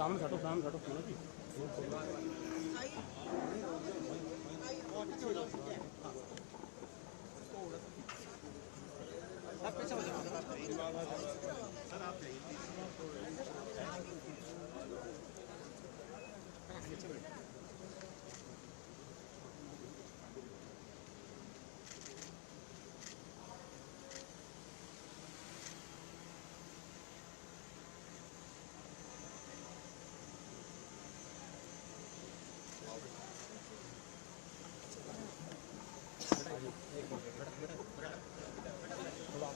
सामने हटो सुनो जी।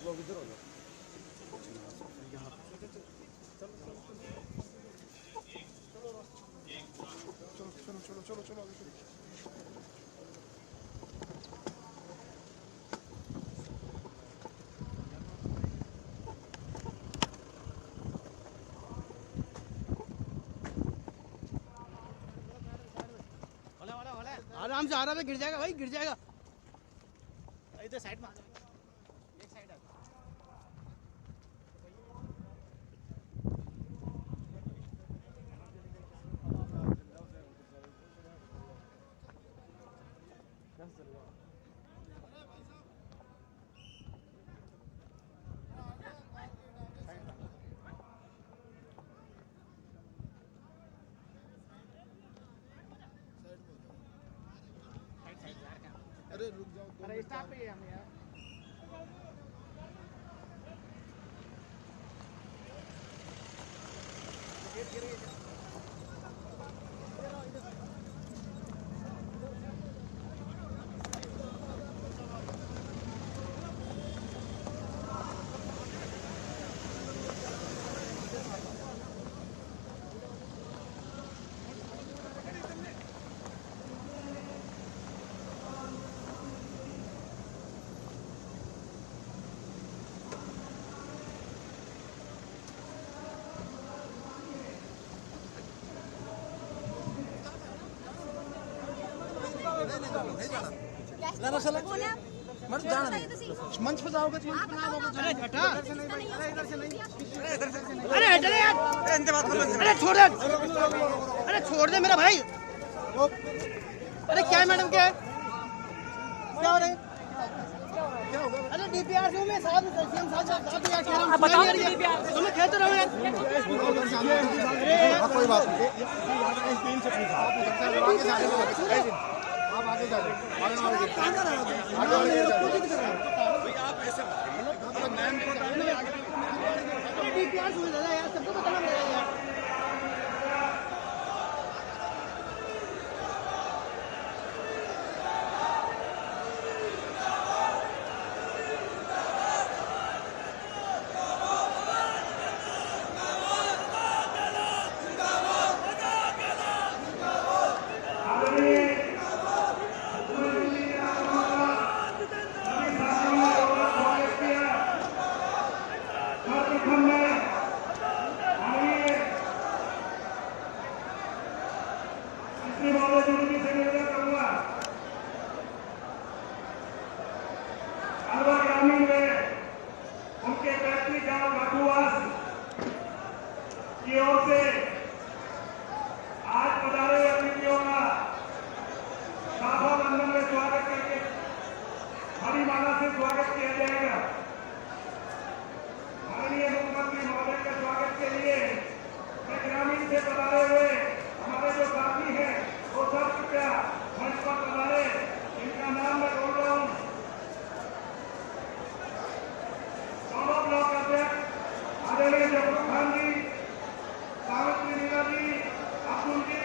लोग इधर हो जाओ। चलो आराम से आ रहा है, गिर जाएगा भाई, गिर जाएगा। इधर साइड में आ जाओ, एक साइड आ जाओ। अरे रुक जाओ, अरे स्टॉप पे हम यार। मंच पे जाओगे तो मंच पे ना होगा। अरे हटा, इधर से नहीं, अरे हट रे यार, अरे छोड़ दे, अरे छोड़ दे मेरा भाई। अरे क्या है मैडम, क्या है, क्या हो रहा है? अरे डीपीआर से मैं साथ सीएम साहब कह रहा हूं, बताओ डीपीआर तुम खेलते रहो यार। कोई बात नहीं, आप आगे जाइए, आप ऐसे मैम को डीपीआर सुन लेना यार, सबको बताना पड़ेगा यार। उनके पैतृक गांव घाटूवास की ओर से आज पधारे हुए अतिथियों का साफा बंधन में स्वागत करके हरी माला से स्वागत किया जाएगा। माननीय मुख्यमंत्री महोदय के स्वागत के लिए मैं ग्रामीण से पधारे हुए हमारे जो साथी हैं वो सब कृपया मंच पर पधारे। इनका नाम मैं बोल रहा हूँ। ब्लॉक अध्यक्ष आदरणीय जगरूप खान जी, सावित्री मीना जी, अब्दुल जी,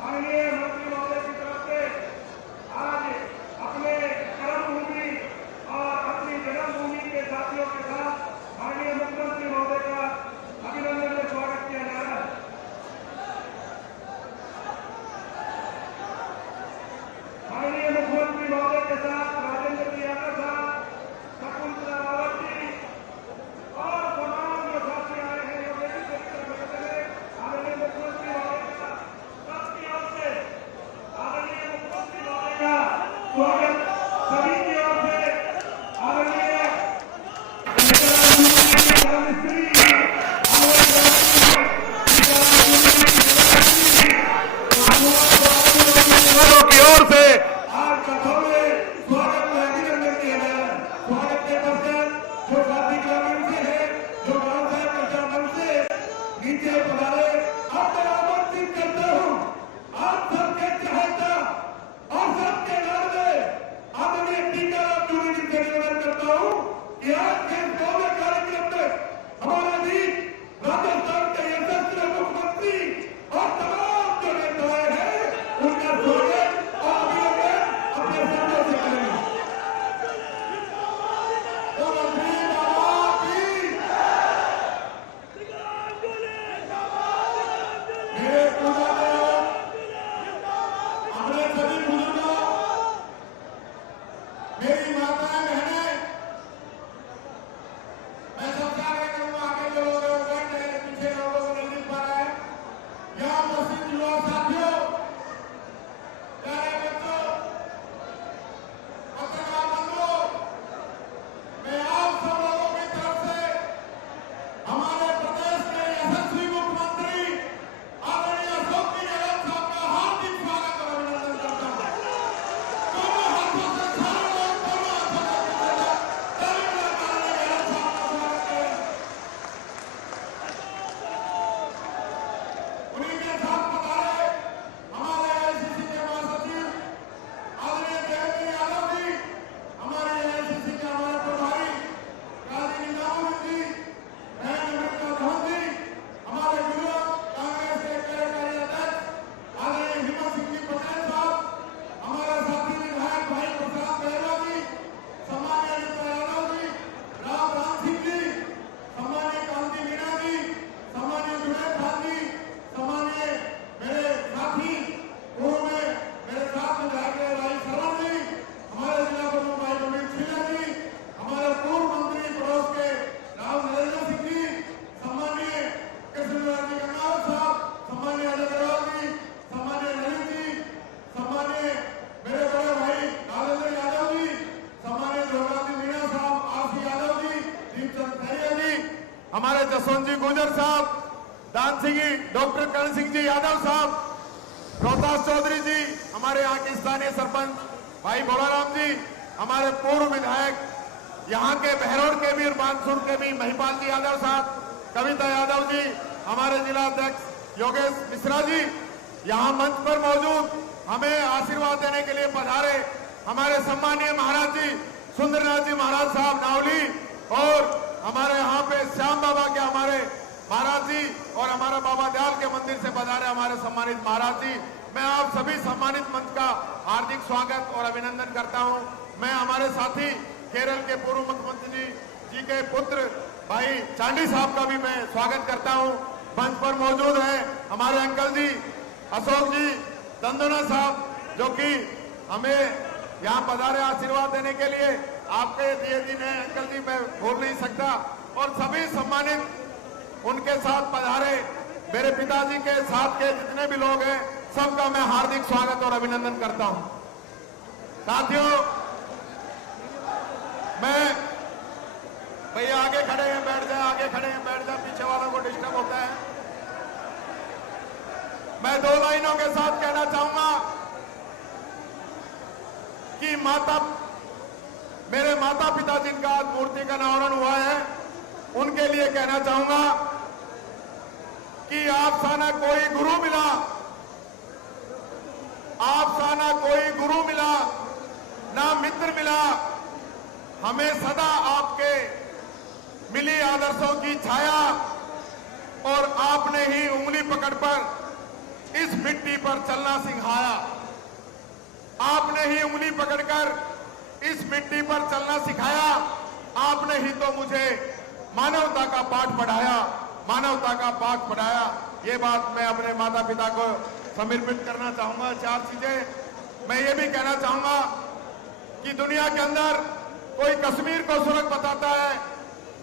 माननीय मंत्री महोदय की तरफ से आज अपने कर्मभूमि और अपनी जन्मभूमि के साथियों के साथ माननीय मुख्यमंत्री महोदय का अभिनंदन में स्वागत किया जा रहा है। जसवंत जी गुजर साहब, दान सिंह जी, डॉक्टर करण सिंह जी यादव साहब, रोहतास चौधरी जी, हमारे यहाँ के स्थानीय सरपंच भाई भोलाराम जी, हमारे पूर्व विधायक यहाँ के बहरौर के भी और बानसूर के भी महिपाल जी यादव साहब, कविता यादव जी, हमारे जिला अध्यक्ष योगेश मिश्रा जी, यहाँ मंच पर मौजूद हमें आशीर्वाद देने के लिए पधारे हमारे सम्मानीय महाराज जी सुंदरनाथ जी महाराज साहब नावली, और हमारे यहाँ पे श्याम बाबा के हमारे महाराज जी और हमारा बाबा दयाल के मंदिर से पधारे हमारे सम्मानित महाराज जी। मैं आप सभी सम्मानित मंच का हार्दिक स्वागत और अभिनंदन करता हूं। मैं हमारे साथी केरल के पूर्व मुख्यमंत्री जी के पुत्र भाई चांडी साहब का भी मैं स्वागत करता हूं। मंच पर मौजूद है हमारे अंकल जी अशोक जी दंदोना साहब, जो कि हमें यहाँ पधारे आशीर्वाद देने के लिए। आपके दिए दिन है अंकल जी, मैं भूल नहीं सकता। और सभी सम्मानित उनके साथ पधारे मेरे पिताजी के साथ के जितने भी लोग हैं, सबका मैं हार्दिक स्वागत और अभिनंदन करता हूं। साथियों, मैं भैया आगे खड़े हैं बैठ जाए, आगे खड़े हैं बैठ जाए, पीछे वालों को डिस्टर्ब होता है। मैं 2 लाइनों के साथ कहना चाहूंगा कि मेरे माता पिता जिनका आज मूर्ति का अनावरण हुआ है, उनके लिए कहना चाहूंगा कि आप सा ना कोई गुरु मिला, आप सा ना कोई गुरु मिला, ना मित्र मिला, हमें सदा आपके मिली आदर्शों की छाया, और आपने ही उंगली पकड़कर इस मिट्टी पर चलना सिखाया। आपने ही उंगली पकड़कर इस मिट्टी पर चलना सिखाया। आपने ही तो मुझे मानवता का पाठ पढ़ाया, मानवता का पाठ पढ़ाया। ये बात मैं अपने माता पिता को समर्पित करना चाहूंगा। 4 चीजें मैं ये भी कहना चाहूंगा कि दुनिया के अंदर कोई कश्मीर को स्वर्ग बताता है,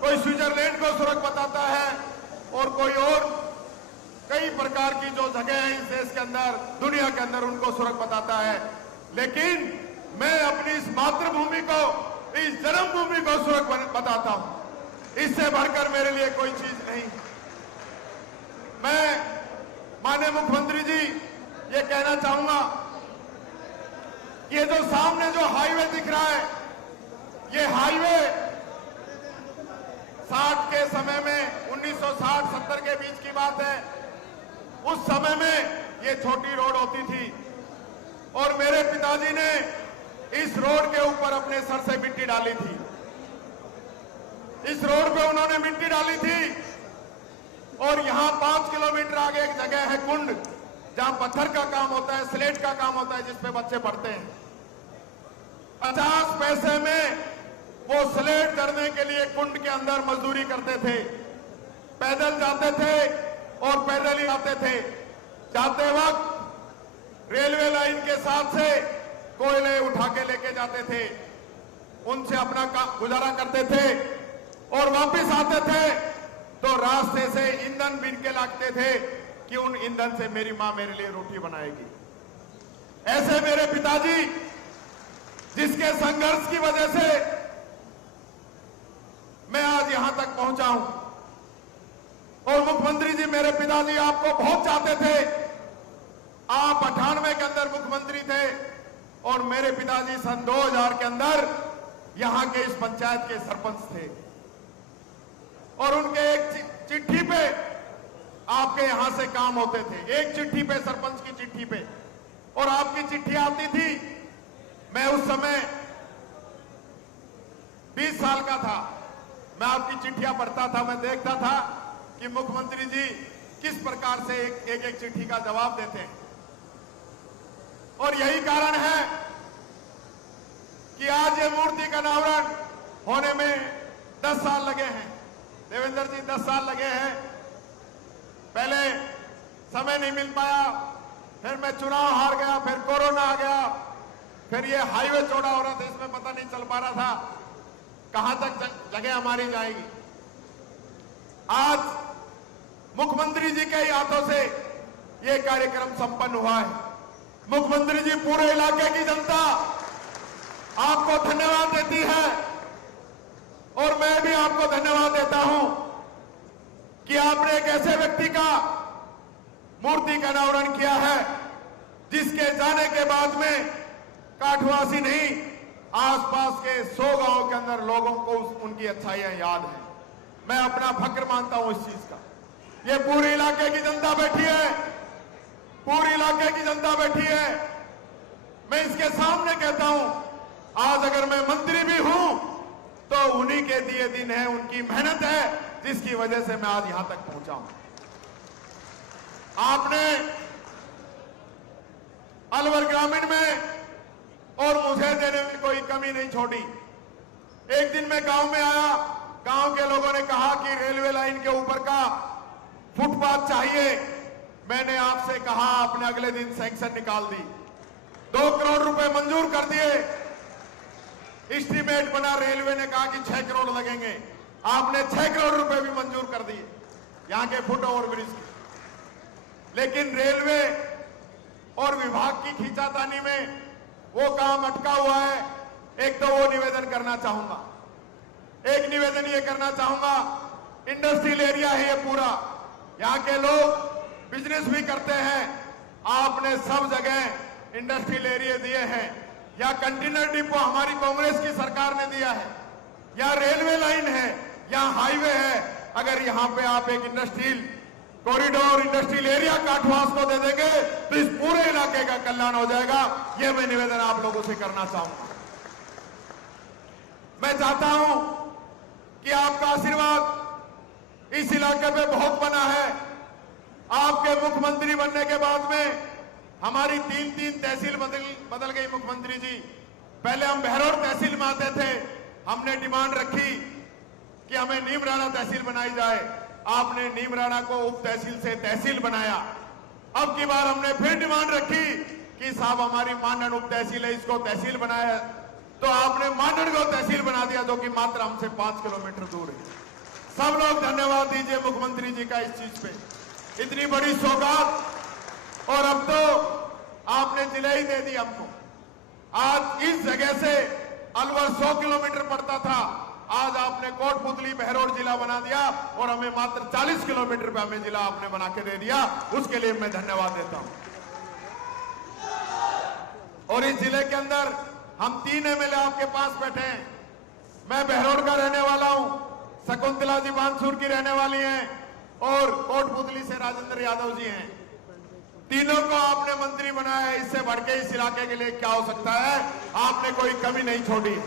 कोई स्विट्जरलैंड को स्वर्ग बताता है, और कोई और कई प्रकार की जो जगह है इस देश के अंदर, दुनिया के अंदर, उनको स्वर्ग बताता है। लेकिन मैं अपनी इस मातृभूमि को, इस जन्मभूमि को स्वर्ग बताता हूं। इससे बढ़कर मेरे लिए कोई चीज नहीं। मैं माननीय मुख्यमंत्री जी ये कहना चाहूंगा, ये जो सामने जो हाईवे दिख रहा है, ये हाईवे 60 के समय में, 1960-70 के बीच की बात है, उस समय में ये छोटी रोड होती थी, और मेरे पिताजी ने इस रोड के ऊपर अपने सर से मिट्टी डाली थी। इस रोड पे उन्होंने मिट्टी डाली थी, और यहां 5 किलोमीटर आगे एक जगह है कुंड, जहां पत्थर का काम होता है, स्लेट का काम होता है, जिसपे बच्चे पढ़ते हैं। 50 पैसे में वो स्लेट करने के लिए कुंड के अंदर मजदूरी करते थे, पैदल जाते थे और पैदल ही आते थे। जाते वक्त रेलवे लाइन के साथ से कोयले उठा के लेके जाते थे, उनसे अपना गुजारा करते थे, और वापस आते थे तो रास्ते से ईंधन बीन के लाते थे कि उन ईंधन से मेरी मां मेरे लिए रोटी बनाएगी। ऐसे मेरे पिताजी, जिसके संघर्ष की वजह से मैं आज यहां तक पहुंचा हूं। और मुख्यमंत्री जी, मेरे पिताजी आपको बहुत चाहते थे। आप 98 के अंदर मुख्यमंत्री थे, और मेरे पिताजी सन 2000 के अंदर यहां के इस पंचायत के सरपंच थे। और उनके एक चिट्ठी पे आपके यहां से काम होते थे, एक चिट्ठी पे, सरपंच की चिट्ठी पे, और आपकी चिट्ठी आती थी। मैं उस समय 20 साल का था। मैं आपकी चिट्ठियां पढ़ता था, मैं देखता था कि मुख्यमंत्री जी किस प्रकार से एक एक चिट्ठी का जवाब देते हैं। और यही कारण है कि आज ये मूर्ति का अनावरण होने में 10 साल लगे हैं। देवेंद्र जी, 10 साल लगे हैं। पहले समय नहीं मिल पाया, फिर मैं चुनाव हार गया, फिर कोरोना आ गया, फिर ये हाईवे चौड़ा हो रहा था, इसमें पता नहीं चल पा रहा था कहां तक जगह हमारी जाएगी। आज मुख्यमंत्री जी के हाथों से ये कार्यक्रम संपन्न हुआ है। मुख्यमंत्री जी, पूरे इलाके की जनता आपको धन्यवाद देती है, और मैं भी आपको धन्यवाद देता हूं। कि आपने एक ऐसे व्यक्ति का मूर्ति का अनावरण किया है जिसके जाने के बाद में काठवासी नहीं, आसपास के 100 गांव के अंदर लोगों को उनकी अच्छाइयां याद है। मैं अपना फक्र मानता हूं इस चीज का। ये पूरे इलाके की जनता बैठी है, पूरे इलाके की जनता बैठी है। मैं इसके सामने कहता हूं, आज अगर मैं मंत्री भी हूं तो उन्हीं के दिए दिन है, उनकी मेहनत है, जिसकी वजह से मैं आज यहां तक पहुंचा हूं। आपने अलवर ग्रामीण में और मुझे देने में कोई कमी नहीं छोड़ी। एक दिन मैं गांव में आया, गांव के लोगों ने कहा कि रेलवे लाइन के ऊपर का फुटपाथ चाहिए। मैंने आपसे कहा, आपने अगले दिन सैंक्शन निकाल दी, 2 करोड़ रुपए मंजूर कर दिए। एस्टीमेट बना, रेलवे ने कहा कि 6 करोड़ लगेंगे, आपने 6 करोड़ रुपए भी मंजूर कर दिए यहां के फुट ओवर ब्रिज के। लेकिन रेलवे और विभाग की खींचातानी में वो काम अटका हुआ है। एक तो वो निवेदन करना चाहूंगा, एक निवेदन ये करना चाहूंगा, इंडस्ट्रियल एरिया है ये पूरा, यहां के लोग बिजनेस भी करते हैं। आपने सब जगह इंडस्ट्रियल एरिया दिए हैं, या कंटेनर डिपो हमारी कांग्रेस की सरकार ने दिया है, या रेलवे लाइन है, या हाईवे है। अगर यहां पे आप एक इंडस्ट्रियल कॉरिडोर, इंडस्ट्रियल एरिया काठवास को दे देंगे तो इस पूरे इलाके का कल्याण हो जाएगा। यह मैं निवेदन आप लोगों से करना चाहूंगा। मैं चाहता हूं कि आपका आशीर्वाद इस इलाके पे बहुत बना है। आपके मुख्यमंत्री बनने के बाद में हमारी 3 तहसील बदल गई। मुख्यमंत्री जी, पहले हम बहरौर तहसील में आते थे, हमने डिमांड रखी कि हमें नीमराणा तहसील बनाई जाए। आपने नीमराणा को उप तहसील से तहसील बनाया। अब की बार हमने फिर डिमांड रखी कि साहब हमारी मांडन उप तहसील है, इसको तहसील बनाया, तो आपने मांडन को तहसील बना दिया, जो कि मात्र हमसे 5 किलोमीटर दूर है। सब लोग धन्यवाद दीजिए मुख्यमंत्री जी का इस चीज पे, इतनी बड़ी सौगात। और अब तो आपने जिले ही दे दी हमको। आज इस जगह से अलवर 100 किलोमीटर पड़ता था, आज आपने कोटपुतली बहरौर जिला बना दिया और हमें मात्र 40 किलोमीटर पे हमें जिला आपने बना के दे दिया। उसके लिए मैं धन्यवाद देता हूं। और इस जिले के अंदर हम 3 एमएलए आपके पास बैठे हैं। मैं बहरौर का रहने वाला हूं, शकुंतला जी बानसूर की रहने वाली हैं, और कोटपुतली से राजेंद्र यादव जी हैं। तीनों को आपने मंत्री बनाया है। इससे बढ़ के इस इलाके के लिए क्या हो सकता है? आपने कोई कमी नहीं छोड़ी।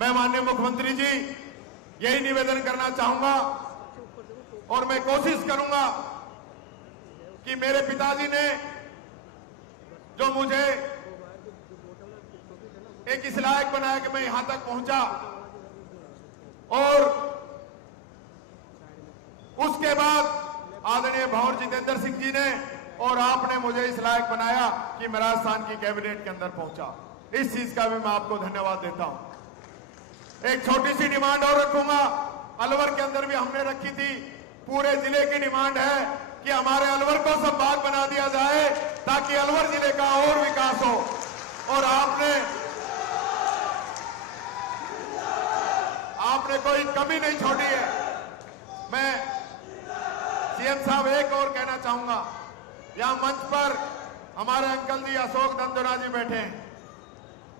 मैं माननीय मुख्यमंत्री जी यही निवेदन करना चाहूंगा और मैं कोशिश करूंगा कि मेरे पिताजी ने जो मुझे एक इस लायक बनाया कि मैं यहां तक पहुंचा, और उसके बाद आदरणीय भंवर जितेंद्र सिंह जी ने और आपने मुझे इस लायक बनाया कि मैं राजस्थान की कैबिनेट के अंदर पहुंचा। इस चीज का भी मैं आपको धन्यवाद देता हूं। एक छोटी सी डिमांड और रखूंगा, अलवर के अंदर भी हमने रखी थी, पूरे जिले की डिमांड है कि हमारे अलवर को संभाग बना दिया जाए ताकि अलवर जिले का और विकास हो। और आपने कोई कमी नहीं छोड़ी है। मैं सीएम साहब एक और कहना चाहूंगा, यहां मंच पर हमारे अंकल जी अशोक दंदोरा जी बैठे हैं।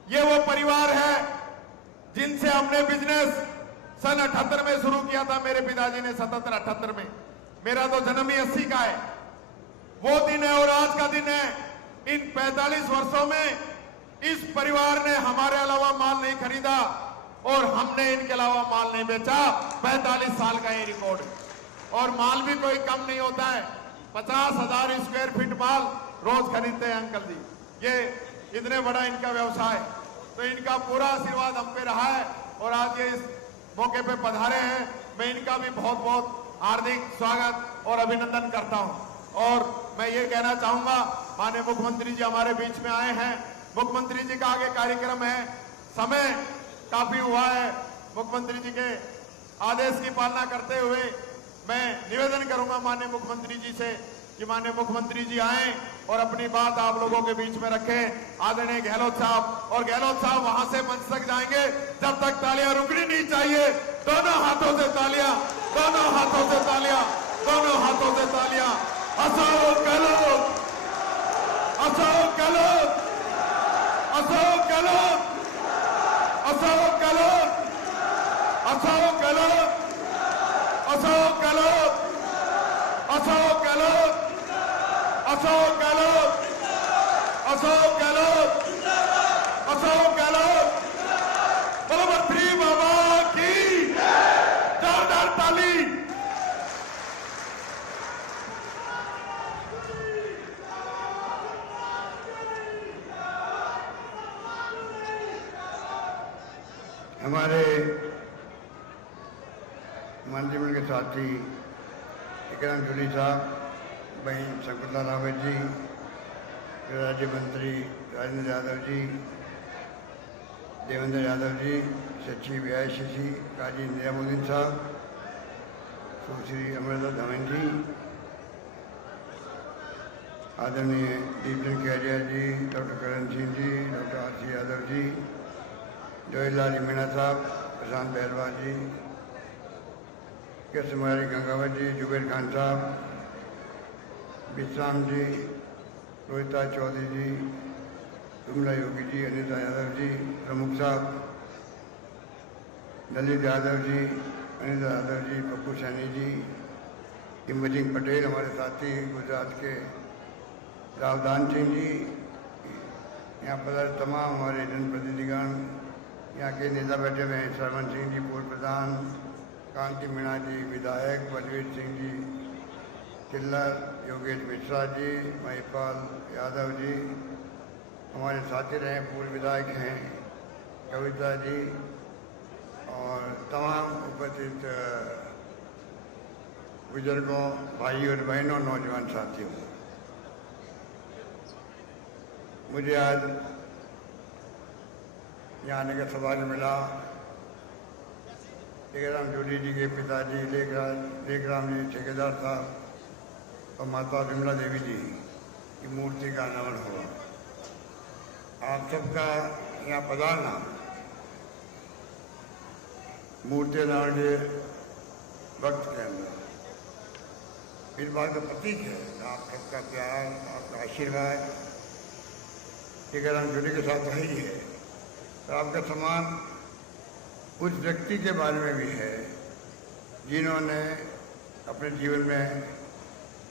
ये वो परिवार है जिनसे हमने बिजनेस सन 78 में शुरू किया था। मेरे पिताजी ने 77-78 में, मेरा तो जन्म ही 80 का है। वो दिन है और आज का दिन है। इन 45 वर्षों में इस परिवार ने हमारे अलावा माल नहीं खरीदा और हमने इनके अलावा माल नहीं बेचा। 45 साल का ये रिकॉर्ड है। और माल भी कोई कम नहीं होता है। 50,000 स्क्वायर फीट माल रोज खरीदते हैं अंकल जी। ये इतने बड़ा इनका व्यवसाय, तो इनका पूरा आशीर्वाद हम पे रहा है और आज ये इस मौके पे पधारे हैं। मैं इनका भी बहुत बहुत हार्दिक स्वागत और अभिनंदन करता हूं। और मैं ये कहना चाहूंगा, माननीय मुख्यमंत्री जी हमारे बीच में आए हैं। मुख्यमंत्री जी का आगे कार्यक्रम है, समय काफी हुआ है। मुख्यमंत्री जी के आदेश की पालना करते हुए मैं निवेदन करूंगा माननीय मुख्यमंत्री जी से कि माननीय मुख्यमंत्री जी आए और अपनी बात आप लोगों के बीच में रखें। आदरणीय गहलोत साहब, और गहलोत साहब वहां से मंच तक जाएंगे, जब तक तालियां रुकनी नहीं चाहिए, दोनों हाथों से तालियां दोनों हाथों से तालियां, दोनों हाथों से तालियां। अशोक गहलोत, अशोक गहलोत, अशोक गहलोत, अशोक गहलोत, अशोक गहलोत, अशोक गहलोत, अशोक गहलोत, अशोक गहलोत, अशोक गहलोत, अशोक गहलोत। बोलो मंत्री बाबा की जोरदार ताली। हमारे मंत्रिमंडल के साथी विक्रम जोली साहब, बहन शकुंतला रावत जी, राज्य मंत्री राजेंद्र यादव जी, देवेंद्र यादव जी, सचिव AICC काजी निजामुद्दीन साहब, सुश्री अमृता धवन जी, आदरणीय दीपचंद केरिया जी, doctor Karan Singh ji, doctor RC Yadav ji, जोईलाल Meena साहब, प्रशांत बहरवाल जी, कृष्णकुमारी गंगावत जी, जुबेर खान साहब, विश्राम जी, रोहिता चौधरी जी, विमला योगी जी, अनिता यादव जी, प्रमुख साहब, ललित यादव जी, अनिता यादव जी, पप्पू सैनी जी, हिम्मत पटेल हमारे साथी गुजरात के, रावदान सिंह जी, यहाँ पर तमाम हमारे जनप्रतिनिधिगण, यहाँ के नेता बैठे हुए हैं, श्रवण सिंह जी पूर्व प्रधान, कांति मीणा जी विधायक, बलवीर सिंह जी चिल्लर, योगेश मिश्रा जी, महिपाल यादव जी, हमारे साथी रहे पूर्व विधायक हैं कविता जी, और तमाम उपस्थित बुजुर्गों, भाई और बहनों, नौजवान साथियों, मुझे आज यहाँ आने का सौभाग्य मिला। लेखराम जोली जी के पिताजी लेखराम जी ठेकेदार साहब और माता विमला देवी जी की मूर्ति का अनावरण हुआ। आप सबका यहाँ पधारना मूर्ति अनावरण के वक्त के अंदर इस बात का प्रतीक है। आप सबका प्यार, आपका आशीर्वाद लेखराम जोली के साथ वही है। तो आपका सम्मान उस व्यक्ति के बारे में भी है जिन्होंने अपने जीवन में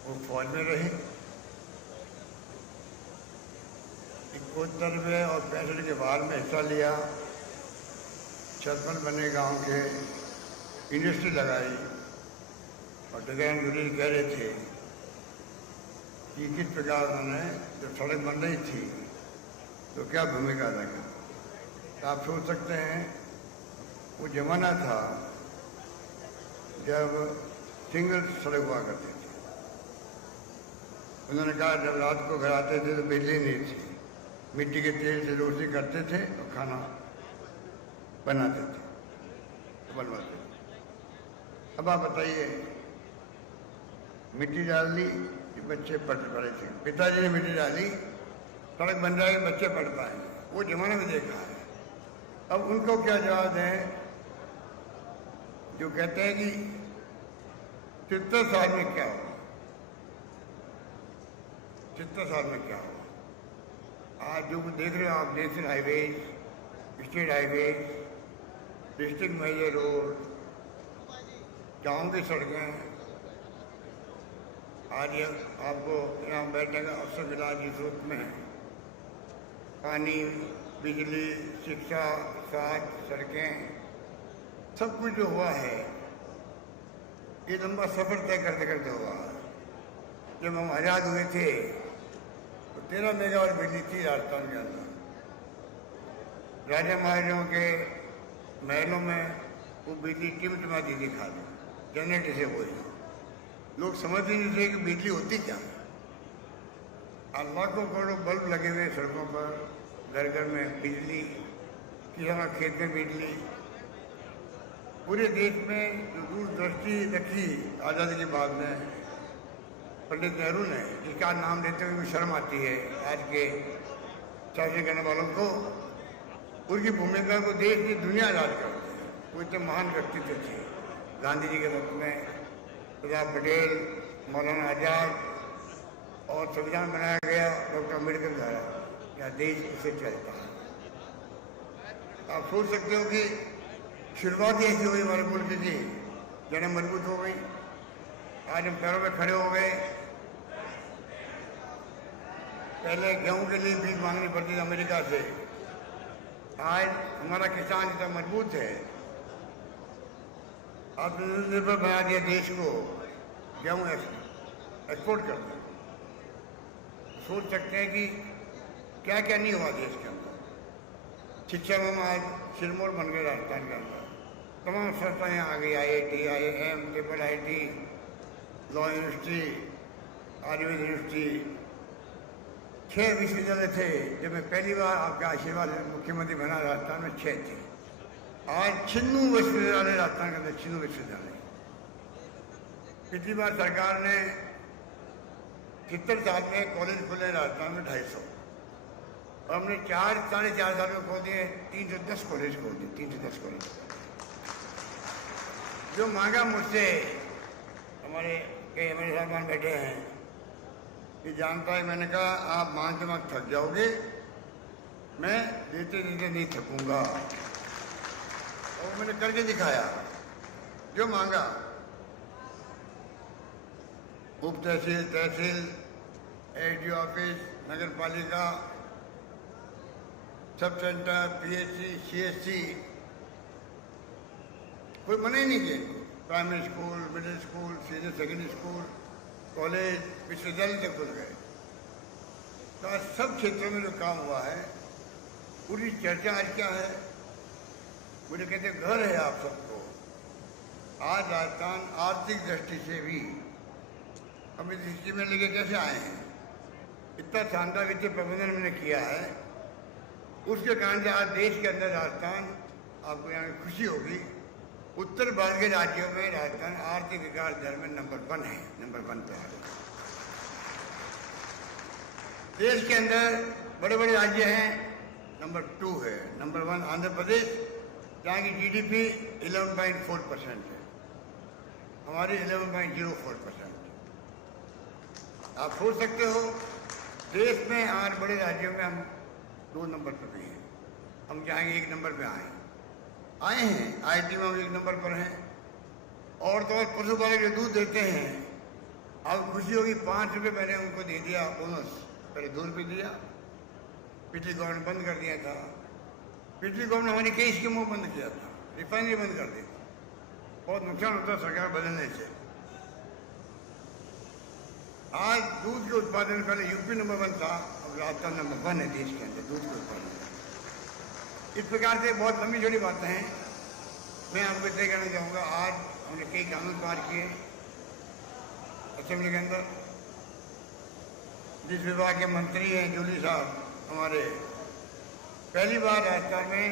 वो फौज में रहे, 71 और 65 के बाद में हिस्सा लिया, छतपन बने गांव के इंडस्ट्री लगाई, और लेखराम जोली कह रहे थे कि किस प्रकार उन्होंने जब सड़क बन रही थी तो क्या भूमिका अदा की। तो आप सोच सकते हैं वो जमाना था जब सिंगल सड़क हुआ करती थी। उन्होंने कहा जब रात को घर आते थे तो बिजली नहीं थी, मिट्टी के तेल से रोटी करते थे और खाना बनाते थे, बनवाते थे। अब आप बताइए, मिट्टी डाल दी, बच्चे पढ़ पड़े थे, पिताजी ने मिट्टी डाली, सड़क बन जाएगी, बच्चे पढ़ पाएंगे, वो जमाना भी देखा है। अब उनको क्या जवाब दें जो कहते हैं कि 70 साल में क्या होगा, 70 साल में क्या होगा। आज जो देख रहे हो आप, national highways, state highways, district major road, गाँव की सड़कें, आज आपको यहाँ बैठने का अवसर मिला जिस रूप में पानी, बिजली, शिक्षा, स्वास्थ्य, सड़कें, सब कुछ जो हुआ है ये लंबा सफर तय करते करते हुआ। जब हम आज़ाद हुए थे तो 13 मेगावाट बिजली थी राजस्थान के अंदर। राजा महाराजाओं के महलों में वो बिजली टिमटिमाती थी, खाली जनरेटर से हुई। लोग समझ ही नहीं थे कि बिजली होती क्या है। आज लाखों करोड़ों बल्ब लगे हुए सड़कों पर, घर घर में बिजली, किसानों खेत में बिजली। पूरे देश में जो दूरदृष्टि रखी आज़ादी के बाद में पंडित नेहरू ने, जिसका नाम लेते हुए भी शर्म आती है आज के शासन करने वालों को, उनकी भूमिका को देश की दुनिया याद करती है। वो इतने महान व्यक्तित्व थे। गांधी जी के वक्त में सरदार पटेल, मौलाना आजाद और संविधान बनाया गया डॉक्टर अम्बेडकर द्वारा, या देश उसे चलता है। आप सोच सकते हो कि शुरुआत ऐसी हुई हमारे मुल्क की, जड़ें मजबूत हो गई, आज हम पैरों में खड़े हो गए। पहले गेहूं के लिए बीज मांगनी पड़ती थी अमेरिका से, आज हमारा किसान इतना मजबूत है, आत्मनिर्भर बना दिया देश को, गेहूं एक्सपोर्ट करता है। सोच सकते हैं कि क्या क्या नहीं हुआ देश के अंदर। शिक्षा में आज सिरमौर बन गए राजस्थान के अंदर, तमाम संस्थाएं आ गई, IIT, IIM, IIT, law university, Ayurveda university. 6 विश्वविद्यालय थे जब मैं पहली बार आपका आशीर्वाद मुख्यमंत्री बना, राजस्थान में 6 थे। आज 96 विश्वविद्यालय राजस्थान के अंदर, 96 विश्वविद्यालय। पिछली बार सरकार ने 70 साल में कॉलेज खोले राजस्थान में 250, और हमने 4-4.5 साल में खोल दिए 310 कॉलेज खोल दिए, 310 कॉलेज। जो मांगा मुझसे, हमारे कई एमएलए साहब बैठे हैं, ये जानता है, मैंने कहा आप मांगते मांग थक जाओगे, मैं देते देते नहीं थकूंगा। और मैंने करके दिखाया, जो मांगा उप तहसील, तहसील, ADO ऑफिस, नगर पालिका, सब सेंटर, PHC, CSC, कोई मना ही नहीं किया। Primary school, middle school, senior secondary school, college, विश्वविद्यालय तक खुल गए। तो आज सब क्षेत्रों में जो काम हुआ है, पूरी चर्चा आज क्या है, मुझे कहते घर है आप सबको। आज राजस्थान आर्थिक दृष्टि से भी हम इस दृष्टि में लेके कैसे आए हैं, इतना शानदार वित्तीय प्रबंधन हमने किया है, उसके कारण से आज देश के अंदर राजस्थान, आपको यहाँ खुशी होगी, उत्तर भारत के राज्यों में राजस्थान आर्थिक विकास दर में नंबर 1 है, नंबर 1 पे है। देश के अंदर बड़े बड़े राज्य हैं, नंबर 2 है। नंबर 1 आंध्र प्रदेश, जहाँ की GDP 11.4% है, हमारी 11.04%। आप सोच सकते हो, देश में 8 बड़े राज्यों में हम 2 नंबर पर भी हैं, हम चाहेंगे 1 नंबर पे आए हैं। IT में हम 1 नंबर पर हैं। और तो और पशुपालक जो दूध देते हैं, अब खुशी होगी, 5 रुपये मैंने उनको दे दिया बोनस, पहले 2 रुपये दिया, पिछली गवर्नमेंट बंद कर दिया था। पिछली गवर्नमेंट हमारी कई स्कीमों बंद किया था, रिफाइनरी बंद कर दी, बहुत नुकसान होता सरकार बदलने से। आज दूध के उत्पादन पहले यूपी नंबर 1 था, अब राजस्थान नंबर 1 है देश के अंदर दूध के उत्पादन। इस प्रकार से बहुत लंबी जोड़ी बातें हैं। मैं आपको इतना कहना चाहूँगा, आज हमने कई कानून पार किए असेंबली के अंदर। जिस विभाग के मंत्री हैं जूली साहब हमारे, पहली बार राजस्थान में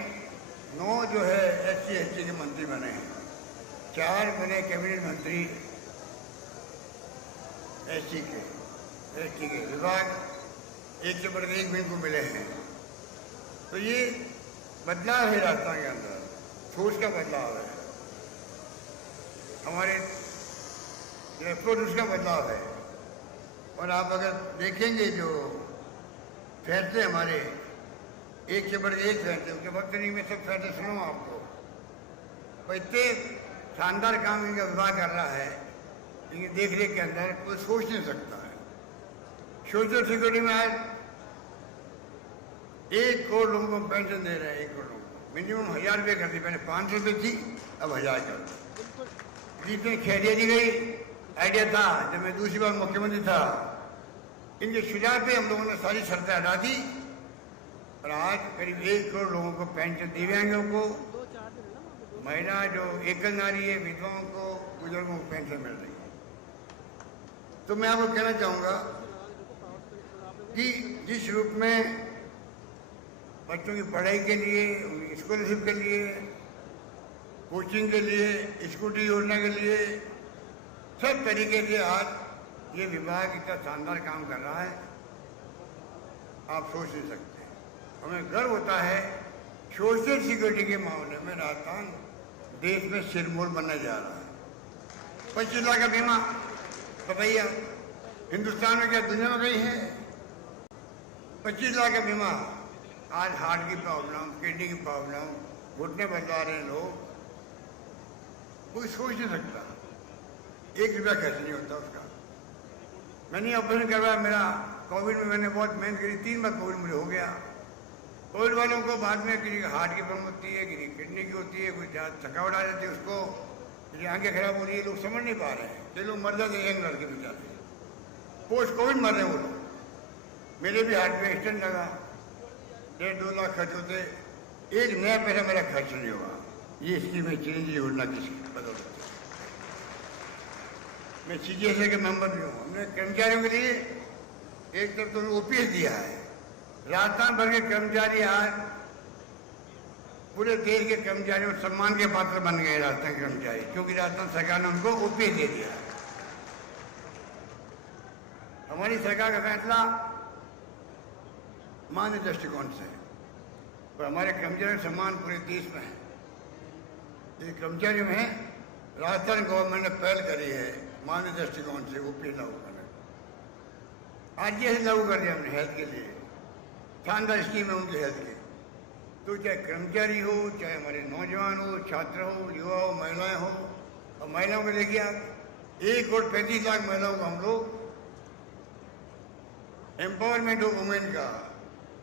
9 जो है SC ST के मंत्री बने हैं, 4 बने कैबिनेट मंत्री ST के विभाग, एक से बढ़कर एक भी इनको मिले हैं। तो ये बदलाव है राजस्थान के अंदर, सोच का बदलाव है, हमारे अप्रोच का बदलाव है। और आप अगर देखेंगे जो फैसले हमारे, एक से बढ़कर एक फैसले, उनके वक्त नहीं मैं सब फैसले सुनाऊँ आपको, तो इतने शानदार काम इनका विभाग कर रहा है, इनकी देख रेख के अंदर कोई सोच नहीं सकता है। सोशल सिक्योरिटी में आज 1 करोड़ लोगों को पेंशन दे रहे हैं, 1 करोड़ लोगों को मिनिमम 1000 रुपये कर दी, पहले 500 रुपये थी, अब 1000 कर दी। जितनी खैरियत दी गई, आइडिया था जब मैं दूसरी बार मुख्यमंत्री था, इनके सुझाव पे हम लोगों ने सारी शर्तें हटा दी, और आज करीब 1 करोड़ लोगों को पेंशन, दिव्यांगों को, महिला जो एकल नारी है, विधवाओं को, बुजुर्गों को पेंशन मिल रही है। तो मैं आपको कहना चाहूँगा कि जिस रूप में बच्चों की पढ़ाई के लिए, उनकी स्कॉलरशिप के लिए, कोचिंग के लिए, स्कूटी योजना के लिए, सब तरीके से आज ये विभाग इतना शानदार काम कर रहा है, आप सोच नहीं सकते। हमें गर्व होता है, सोशल सिक्योरिटी के मामले में राजस्थान देश में सिरमौर बनने जा रहा है। 25 लाख का बीमा बताइए हिंदुस्तान में क्या दुनिया में कहीं है? 25 लाख का बीमा। आज हार्ट की प्रॉब्लम, किडनी की प्रॉब्लम, घुटने बता रहे हैं लोग, कोई सोच नहीं सकता। 1 रुपया खर्च नहीं होता उसका। मैंने ऑपरेशन करवाया, मेरा कोविड में मैंने बहुत मेहनत करी, 3 बार कोविड मुझे हो गया। कोविड वालों को बाद में किसी हार्ट की प्रॉब्लम होती है, किसी किडनी की होती है, कोई थकावट आ जाती है उसको, किसी आंखें खराब हो रही है, लोग समझ नहीं पा रहे हैं। कई लोग मर जाते हैं, यंग लड़के भी जाते हैं, पोस्ट कोविड मर रहे हैं वो लोग। मेरे भी हार्ट पे स्टेंट लगा, 1.5-2 लाख खर्च होते, 1 नया पैसा मेरा खर्च नहीं हुआ। ये स्कीम है चिरंजीवी योजना की बदौलत। मैं CGSA के मेंबर भी हूँ। हमने कर्मचारियों के लिए एक तरफ तो OPS दिया है। राजस्थान भर के कर्मचारी आज पूरे देश के कर्मचारियों सम्मान के पात्र बन गए राजस्थान के कर्मचारी, क्योंकि राजस्थान सरकार ने उनको OPS दे दिया। हमारी सरकार का फैसला मान्य दृष्टिकोण से, पर हमारे कर्मचारी सम्मान पूरे देश में है। ये कर्मचारियों में राजस्थान गवर्नमेंट ने पहल करी है मान्य दृष्टिकोण से OPS लागू करने। आज ये लागू कर दिया हमने हेल्थ के लिए, शानदार स्कीम है उनकी हेल्थ की। तो चाहे कर्मचारी हो, चाहे हमारे नौजवान हो, छात्र हो, युवा हो, महिलाएं हो। और महिलाओं को देखिए आप, 1,35,00,000 महिलाओं को हम लोग एम्पावरमेंट हो, वुमेन का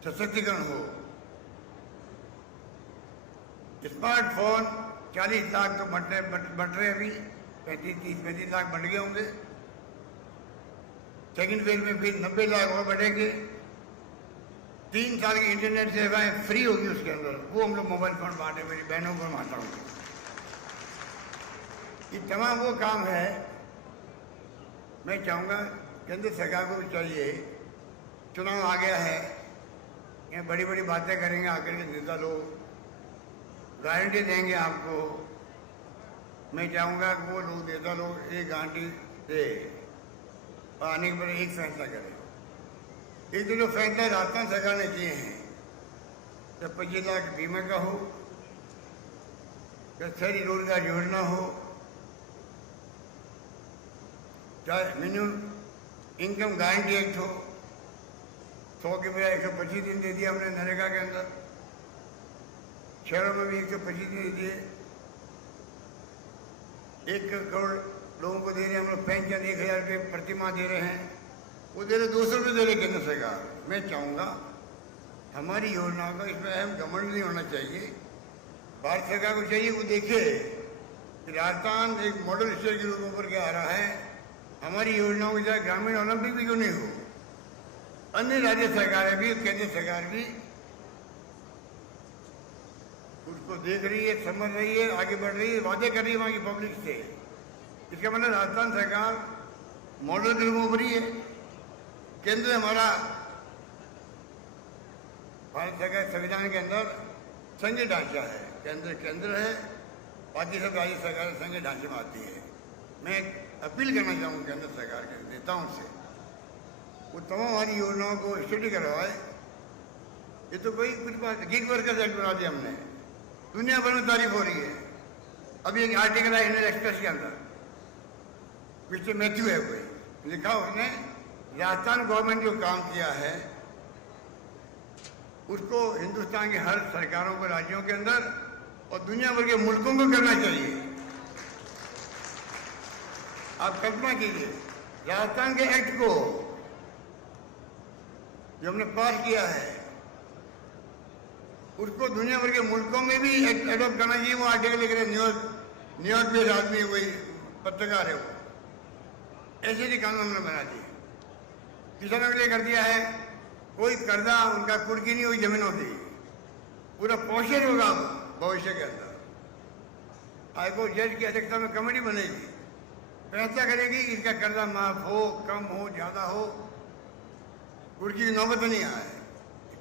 सशक्तिकरण हो। स्मार्टफोन 40 लाख तो बढ़ रहे अभी, 35 लाख बढ़ गए होंगे। सेकेंड फेज में भी 90 लाख और बढ़ेंगे। 3 साल की इंटरनेट सेवाएं फ्री होगी उसके अंदर, वो हम लोग मोबाइल फोन बांटे, मेरी बहनों को माता हूँ। ये तमाम वो काम है। मैं चाहूँगा केंद्र सरकार को भी चाहिए, चुनाव आ गया है, यहाँ बड़ी बड़ी बातें करेंगे आकर के नेता लोग, गारंटी देंगे आपको। मैं चाहूँगा कि वो लोग नेता लोग एक गारंटी दे और आने के बाद एक फैसला करें। एक तो जो फैसला राजस्थान सरकार ने किए हैं, चाहे 25 लाख बीमा का हो, चाहे शहरी रोजगार योजना हो, चाहे मिनिमम इनकम गारंटी एक्ट हो, 100 के बजाय 125 दिन दे दिया हमने नरेगा के अंदर। शहरों में भी 125 दिन दिए। 1 करोड़ लोगों को दे रहे हैं हम लोग पेंशन, 1,000 रुपये प्रति माह दे रहे हैं। वो दे रहे 200 रुपये दे रहे केंद्र सरकार। मैं चाहूँगा हमारी योजनाओं का इसमें अहम घमंड नहीं होना चाहिए। भारत सरकार को चाहिए वो देखे कि राजस्थान एक मॉडल स्टेट के रूप में उभर के आ रहा है। हमारी योजनाओं की चाहे ग्रामीण ओलंपिक भी क्यों नहीं हो, अन्य राज्य सरकारें भी, केंद्र सरकार भी उसको देख रही है, समझ रही है, आगे बढ़ रही है, वादे कर रही है वहाँ की पब्लिक से। इसका मतलब राजस्थान सरकार मॉडल के रूप में उभरी है। केंद्र हमारा भारत सरकार संविधान के अंदर संघीय ढांचा है, केंद्र है, बाकी सब राज्य सरकार संघीय ढांचे में आती है। मैं अपील करना चाहूँगा केंद्र सरकार के नेताओं से, वो तमाम हमारी योजनाओं को स्टडी करवाए। ये तो कोई कुछ बात, गिग वर्कर्स एक्ट बना दिया हमने, दुनिया भर में तारीफ हो रही है। अभी एक आर्टिकल है इंडियन एक्सप्रेस के अंदर, मिस्टर मैथ्यू है कोई, लिखा उसने राजस्थान गवर्नमेंट जो काम किया है उसको हिंदुस्तान के हर सरकारों को, राज्यों के अंदर और दुनिया भर के मुल्कों को करना चाहिए। आप कल्पना कीजिए, राजस्थान के एक्ट को जो हमने पास किया है उसको दुनिया भर के मुल्कों में भी एडॉप्ट करना चाहिए। वो आर्टिकल लिख रहे, न्यूयॉर्क बेस्ड आदमी, कोई पत्रकार है, वो ऐसे ही कानून हमने बना दिए। किसानों के लिए कर दिया है, कोई कर्जा उनका कुर्की नहीं होगी जमीनों की, पूरा पोषण होगा भविष्य के अंदर। हाईकोर्ट जज की अध्यक्षता में कमेटी बनेगी, फैसला करेगी कि इनका कर्जा माफ हो, कम हो, ज्यादा हो, कुर्की की नौबत नहीं आए।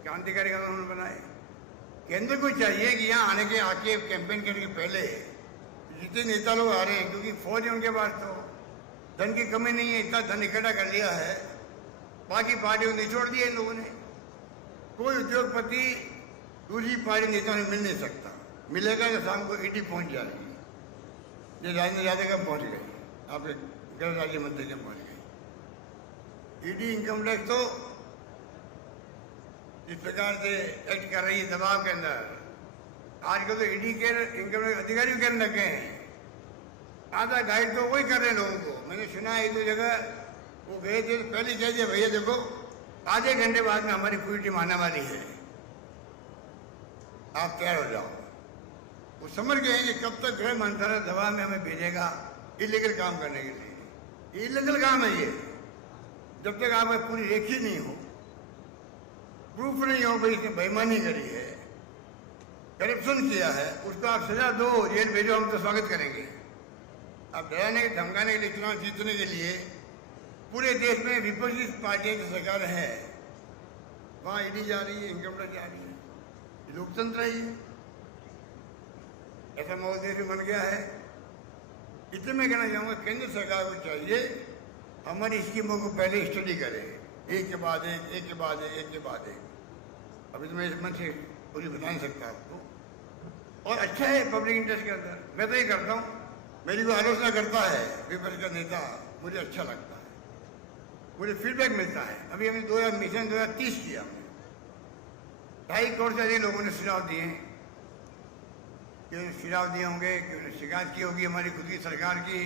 क्रांतिकारी कानून उन्होंने बनाए। केंद्र को चाहिए कि यहाँ आने के आके कैंपेन करने के पहले जितने नेता लोग आ रहे हैं, क्योंकि फौज है उनके पास, तो धन की कमी नहीं है, इतना धन इकट्ठा कर लिया है, बाकी पार्टियों ने छोड़ दिया इन लोगों ने। कोई उद्योगपति दूसरी पार्टी नेताओं ने मिल नहीं सकता, मिलेगा तो शाम को ईडी पहुंच जाएगी। ये राजेंद्र यादव का पहुंच गई, आपके गृह राज्य मंत्री जब पहुंच गए। ईडी इनकम टैक्स तो इस प्रकार से एक्ट कर रही है दबाव के अंदर। आजकल तो ईडी के इनकम टैक्स अधिकारी भी करने लगे हैं। आधा गाइड तो वही कर रहे हैं लोगों को। मैंने सुना है एक दो जगह वो गए थे, पहले कह दिया भैया देखो आधे घंटे बाद में हमारी पूरी टीम आने वाली है, आप तैयार हो जाओ। वो समझ गए हैं कि कब तक गृह मंत्रालय दबाव में हमें भेजेगा इलीगल काम करने के लिए। इलीगल काम है ये, जब तक आप पूरी रेखी नहीं हो, प्रूफ नहीं हो भाई इसने बेईमानी करी है, करप्शन किया है, उसको आप सजा दो, जेल भेजो, हम तो स्वागत करेंगे। अब डराने के धमकाने के लिए, चुनाव जीतने के लिए पूरे देश में विपक्षी पार्टियां की सरकार है, वहां ईडी जा रही है, इनकम टैक्स जा रही है। लोकतंत्र है ये, ऐसा माहौल देश में बन गया है। इसलिए मैं कहना चाहूंगा केंद्र सरकार को चाहिए हमारी स्कीमों को पहले स्टडी करे, एक के बाद एक, एक के बाद एक, एक के बाद एक। अभी तो मैं इस मन से पूरी बता नहीं सकता आपको। और अच्छा है पब्लिक इंटरेस्ट के अंदर, मैं तो ये करता हूँ। मेरी को आलोचना करता है विपक्ष का नेता, मुझे अच्छा लगता है, मुझे फीडबैक मिलता है। अभी हमने मिशन 2030 किया, 2.5 करोड़ से अधिक लोगों ने सुझाव दिए, कि उन्हें सुझाव दिए होंगे, कि उन्हें शिकायत की होगी हमारी खुद की सरकार की,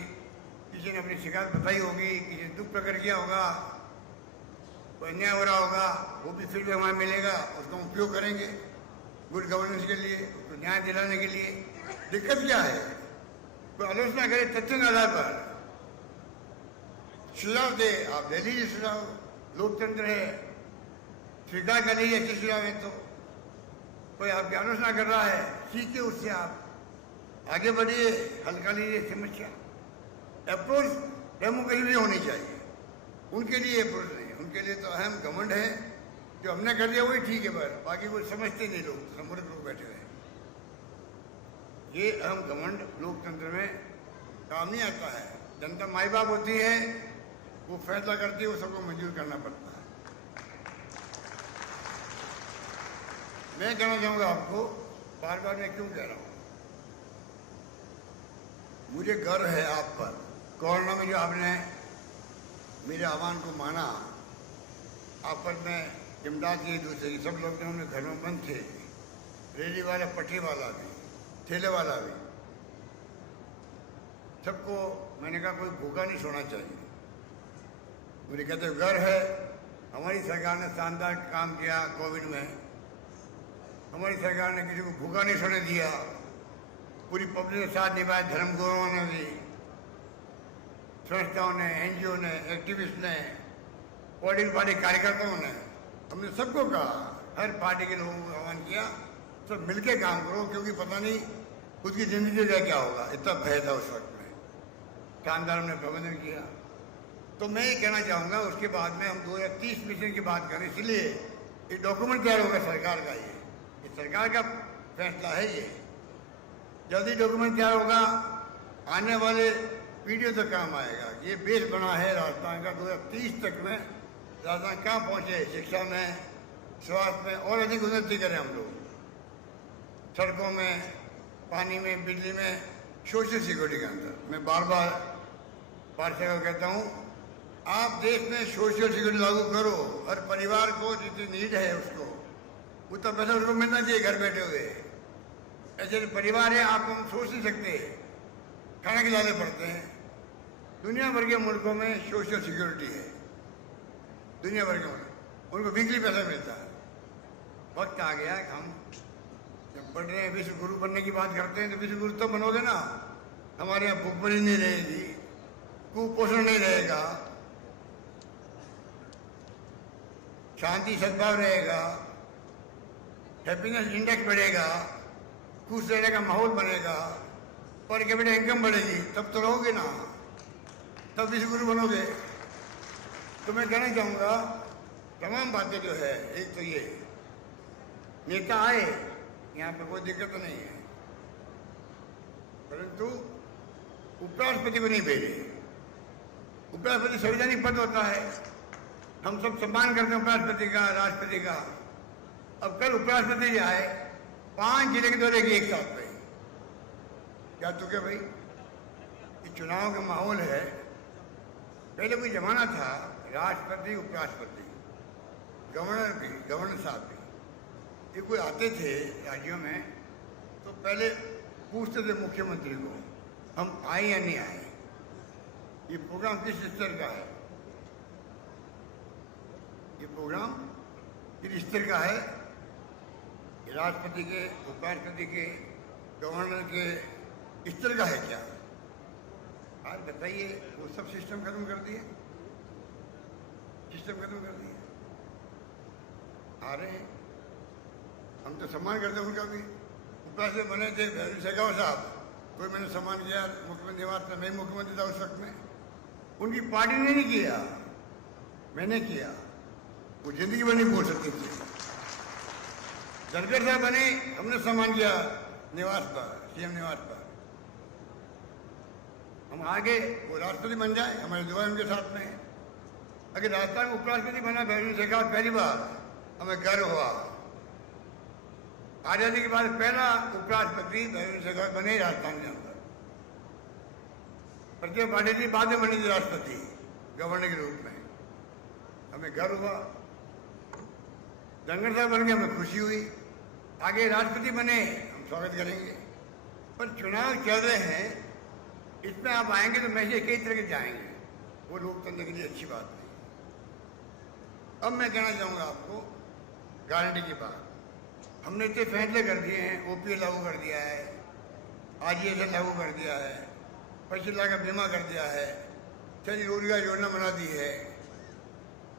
किसी ने अपनी शिकायत बताई होगी, किसी ने दुख प्रकट किया होगा, कोई अन्याय हो रहा होगा, वो भी फीडबैक हमें मिलेगा, उसका उपयोग करेंगे गुड गवर्नेंस के लिए, उसको न्याय दिलाने के लिए। दिक्कत क्या है, कोई आलोचना करे तथ्यों के आधार पर सुझाव दे, आप ले लीजिए सुझाव, लोकतंत्र है, स्वीकार कर लीजिए अच्छे सुझाव है। तो कोई आपकी आलोचना कर रहा है, सीखिए उससे, आप आगे बढ़िए, हल कर लीजिए समस्या। अप्रोच डेमोक्रेसी में होनी चाहिए, उनके लिए अप्रोच नहीं, उनके लिए तो अहम घमंड है, जो हमने कर दिया वही ठीक है, पर बाकी कोई समझते नहीं, लोग समूर्ख लोग बैठे हुए। ये अहम घमंड लोकतंत्र में काम नहीं आता है। जनता माई बाप होती है, वो फैसला करती है, वो सबको मंजूर करना पड़ता है। मैं कहना चाहूंगा आपको, बार बार मैं क्यों कह रहा हूं, मुझे गर्व है आप पर। कोरोना में जो आपने मेरे आह्वान को माना, आप पर मैं इमदाद की दूसरी, सब लोग ने घर में बंद थे, रेडी वाला, पटरी वाला भी, ठेले वाला भी, सबको मैंने कहा कोई भूखा नहीं सोना चाहिए। मुझे कहते गर्व है, हमारी सरकार ने शानदार काम किया कोविड में, हमारी सरकार ने किसी को भूखा नहीं सोने दिया, पूरी पब्लिक के साथ निभाया, धर्मगुरुओं ने भी, संस्थाओं ने, एनजीओ ने, एक्टिविस्ट ने, पॉलिटिकल पार्टी कार्यकर्ताओं ने, हमने सबको कहा, हर पार्टी के लोगों को आह्वान किया, सब मिलके काम करो, क्योंकि पता नहीं उसकी जिंदगी का क्या होगा, इतना भय था उस वक्त में। शानदार हमने प्रबंधन किया। तो मैं ये कहना चाहूँगा, उसके बाद में हम 2030 मिशन की बात करें, इसलिए ये डॉक्यूमेंट तैयार होगा सरकार का, ये सरकार का फैसला है। ये जल्दी डॉक्यूमेंट तैयार होगा, आने वाले पीढ़ियों तक काम आएगा। ये बेस बना है राजस्थान का, 2030 तक में राजस्थान कहाँ पहुँचे, शिक्षा में, स्वास्थ्य में और अधिक उन्नति करें हम लोग, सड़कों में, पानी में, बिजली में, सोशल सिक्योरिटी के अंदर। मैं बार बार पार्षद को कहता हूँ, आप देश में सोशल सिक्योरिटी लागू करो, हर परिवार को जितनी नीड है उसको उतना पैसा उसको मिलना चाहिए घर बैठे हुए। ऐसे परिवार है, आपको हम सोच नहीं सकते, खाना खिलाने पड़ते हैं। दुनिया भर के मुल्कों में सोशल सिक्योरिटी है, दुनिया भर के मुल्क, उनको वीकली पैसा मिलता है। वक्त आ गया कि हम जब बढ़ रहे हैं, विश्व गुरु बनने की बात करते हैं, तो विश्व गुरु तो बनोगे ना। हमारे यहाँ भूखमरी नहीं रहेगी, कुपोषण नहीं रहेगा, शांति सद्भाव रहेगा, हैप्पीनेस इंडेक्स बढ़ेगा, खुश रहने का माहौल बनेगा, पर कैपिटल इनकम बढ़ेगी, तब तो रहोगे ना, तब विश्व गुरु बनोगे। तो मैं कहना चाहूँगा, तमाम बातें जो है, एक तो ये नेता आए, यहाँ पे कोई दिक्कत नहीं है, परंतु उपराष्ट्रपति को नहीं भेजे। उपराष्ट्रपति संवैधानिक पद होता है, हम सब सम्मान करते हैं उपराष्ट्रपति का, राष्ट्रपति का। अब कल उपराष्ट्रपति जो आए, 5 जिले के दौरे की एक साथ पे, क्या चुके भाई, ये चुनाव का माहौल है। पहले कोई जमाना था राष्ट्रपति उपराष्ट्रपति गवर्नर साहब भी, ये कोई आते थे राज्यों में तो पहले पूछते थे मुख्यमंत्री को हम आए या नहीं आए, ये प्रोग्राम किस स्तर का है, ये प्रोग्राम किस स्तर का है, राष्ट्रपति के उपराष्ट्रपति के गवर्नर के स्तर का है क्या। आज बताइए, वो सब सिस्टम खत्म कर दिए, सिस्टम खत्म कर दिए। आ रहे हैं, हम तो सम्मान करते हैं उनका भी। उपराष्ट्रपति बने थे शेखावत साहब, कोई मैंने सम्मान किया, मुख्यमंत्री बात मैं मुख्यमंत्री था उस वक्त में, उनकी पार्टी ने नहीं किया, मैंने किया। वो जिंदगी भर नहीं बोल सकती थी। धनखड़ साहब बने, हमने सम्मान किया निवास पर, सीएम निवास पर। हम आगे वो राष्ट्रपति बन जाए, हमारे दुआ उनके साथ में है। अगर राजस्थान में उपराष्ट्रपति बना भैरव शेखावत पहली बार, हमें गर्व हुआ। आजादी के बाद पहला उपराष्ट्रपति भैरव शेखावत बने राजस्थान के अंदर। प्रतिभा पाटिल जी बाद में बनी थी राष्ट्रपति गवर्नर के रूप में, हमें गर्व हुआ। धनखड़ साहब बन गए, हमें खुशी हुई। आगे राष्ट्रपति बने, हम स्वागत करेंगे। पर चुनाव चल रहे हैं, इसमें आप आएंगे तो मैसेज कई तरह के जाएंगे, वो लोकतंत्र के लिए अच्छी बात नहीं। अब मैं कहना चाहूँगा आपको गारंटी की बात, हमने इतने फैसले कर दिए हैं, ओपीए लागू कर दिया है, आजीएसएल लागू कर दिया है, 25 लाख का बीमा कर दिया है, शहरी रोजगार योजना बना दी है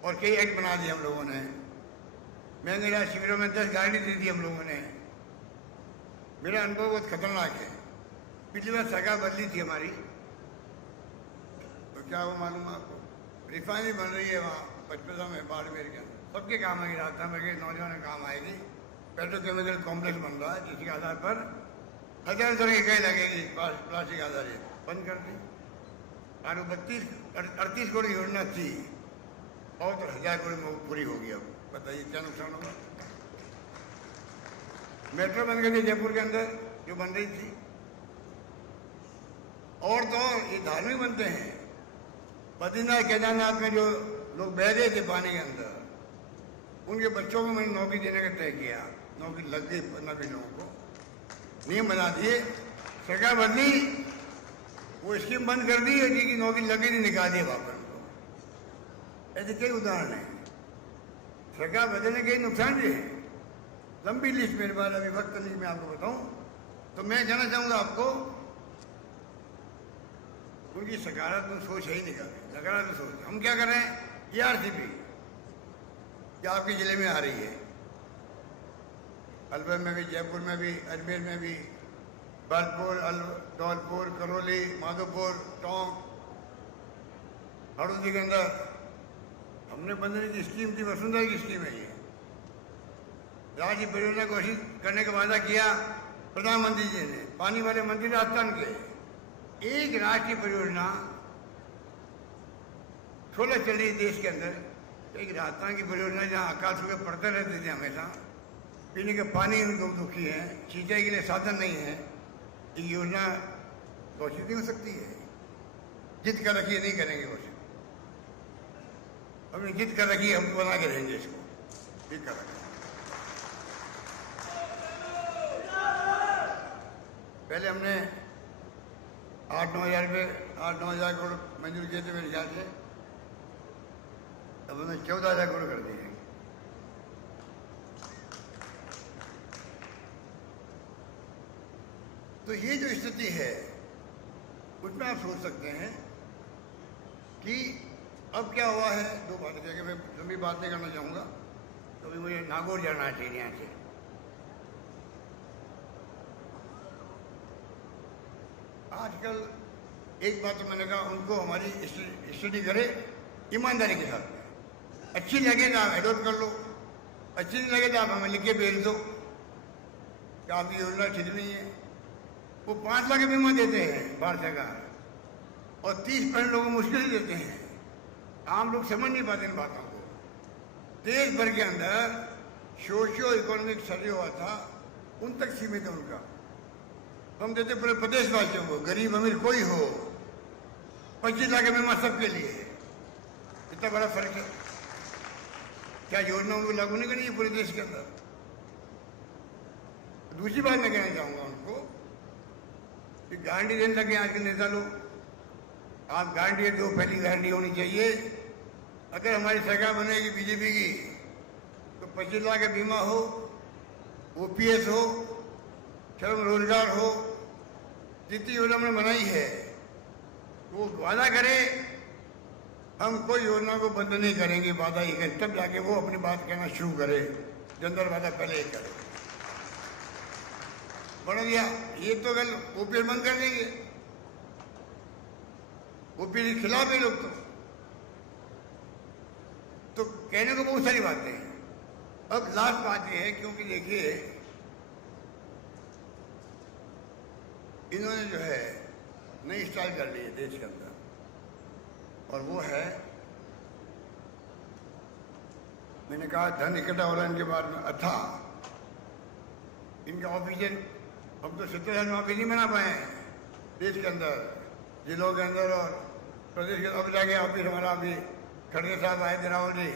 और कई एक्ट बना दिए हम लोगों ने। महंगे इलाज शिविरों में 10 गारंटी दे दी हम लोगों ने। मेरा अनुभव बहुत खतरनाक है। पिछली बार सरकार बदली थी हमारी, तो क्या वो मालूम आपको, रिफाइनरी बन रही है वहाँ पचपजा में, बाड़मेर के अंदर, सबके काम आएगी, राजस्थान भर के नौजवान काम आएगी। पेट्रोकेमिकल कॉम्प्लेक्स बन रहा है, जिसके आधार पर 1000 तरह की इकाई लगेगी प्लास्टिक आधारित, बंद कर दी। और 38 करोड़ की योजना थी और तो 1000 करोड़ में पूरी होगी। अब बताइए क्या नुकसान होगा। मेट्रो बन गई जयपुर के अंदर जो बन रही थी। और तो ये धार्मिक बनते हैं, बद्रीनाथ केदारनाथ में जो लोग बह रहे थे पानी के अंदर, उनके बच्चों को मैंने नौकरी देने का तय किया। नौकरी लग गई 15-20 लोगों को, नियम बना दिए। सरकार बदली, वो स्कीम बंद कर दी, जिनकी नौकरी लगी थी निकाल दिया वापस उनको। ऐसे कई उदाहरण हैं। सरकार बदलने के नुकसान भी है, लंबी लिस्ट मेरे पास, अभी वक्त नहीं मैं आपको बताऊं। तो मैं कहना चाहूँगा आपको, उनकी सकारात्मक सोच है ही नहीं, नकारात्मक सोच। हम क्या कर रहे हैं, ERCP क्या आपके जिले में आ रही है, अलवर में भी, जयपुर में भी, अजमेर में भी, भरतपुर, धौलपुर, करौली, माधोपुर, टोंक, हड़ौदी के अंदर हमने बंदने की स्कीम थी, वसुंधरा की स्कीम है ये। राज्य परियोजना घोषित करने का वादा किया प्रधानमंत्री जी ने, पानी वाले मंत्री राजस्थान के। एक राष्ट्रीय परियोजना 16 चल रही देश के अंदर, एक राजस्थान की परियोजना जहाँ अकाल सूखे पड़ते रहते थे हमेशा, पीने का पानी उनको दुखी है, सिंचाई के लिए साधन नहीं है, ये योजना घोषित नहीं हो सकती है। जिद कर रखी है, नहीं करेंगे घोषित, हमने जिद कर रखी है, हम बना के रहेंगे इसको, जिद कर रखी। पहले हमने 8-9 हज़ार करोड़ मंजूर किए थे मेरे ख्याल से, अब हमने 14,000 करोड़ कर दिए। तो ये जो स्थिति है, उसमें आप सोच सकते हैं कि अब क्या हुआ है। दो बातें कह के मैं लंबी बात नहीं करना चाहूँगा, तो अभी मुझे नागौर जाना चाहिए यहाँ से। आजकल एक बात तो मैंने कहा, उनको हमारी स्टडी करे ईमानदारी के साथ में। अच्छी लगे तो आप एडोप्ट कर लो, अच्छी नहीं लगे तो आप हमें लिख के भेज दो कि आपकी योजना ठीक नहीं है। वो 5 लाख का बीमा देते हैं भारत सरकार, और 30% लोगों को मुश्किल ही देते हैं। आम लोग समझ नहीं पाते इन बातों को। देश भर के अंदर सोशियो इकोनॉमिक सर्वे हुआ था, उन तक सीमित है उनका। हम देते पूरे प्रदेशवासियों को, गरीब अमीर कोई हो, 25 लाख बीमा सबके लिए है। इतना बड़ा फर्क है। क्या योजना उनको लागू नहीं करनी है पूरे देश के अंदर? दूसरी बात मैं कहना चाहूंगा उनको कि गारंटी देने लगे आज के नेता लोग। आप गारंटी दो, पहली गारंटी होनी चाहिए अगर हमारी सरकार बनेगी बीजेपी की तो 25 लाख का बीमा हो, ओपीएस हो, श्रम रोजगार हो, जितनी योजना हमने बनाई है वो वादा करे हम कोई योजना को बंद नहीं करेंगे। वादा ही करें तब जाके वो अपनी बात कहना शुरू करे। जनता वादा पहले ही करे। बढ़ गया ये तो कल ओपीएस बंद कर देंगे। ओपीएस के खिलाफ है लोग तो कहने को बहुत सारी बातें हैं। अब लास्ट बात यह है क्योंकि देखिए इन्होंने जो है नई स्टाइल कर ली है देश के अंदर और वो है मैंने कहा धन इकट्ठा हो रहा है इनके बाद में अथा इनका ऑफिस हम तो 70,000 ऑफिस नहीं बना पाए हैं देश के अंदर जिलों के अंदर और प्रदेश के अब जाके ऑफिस हमारा अभी खड़गे साहब आए थे राहुल जी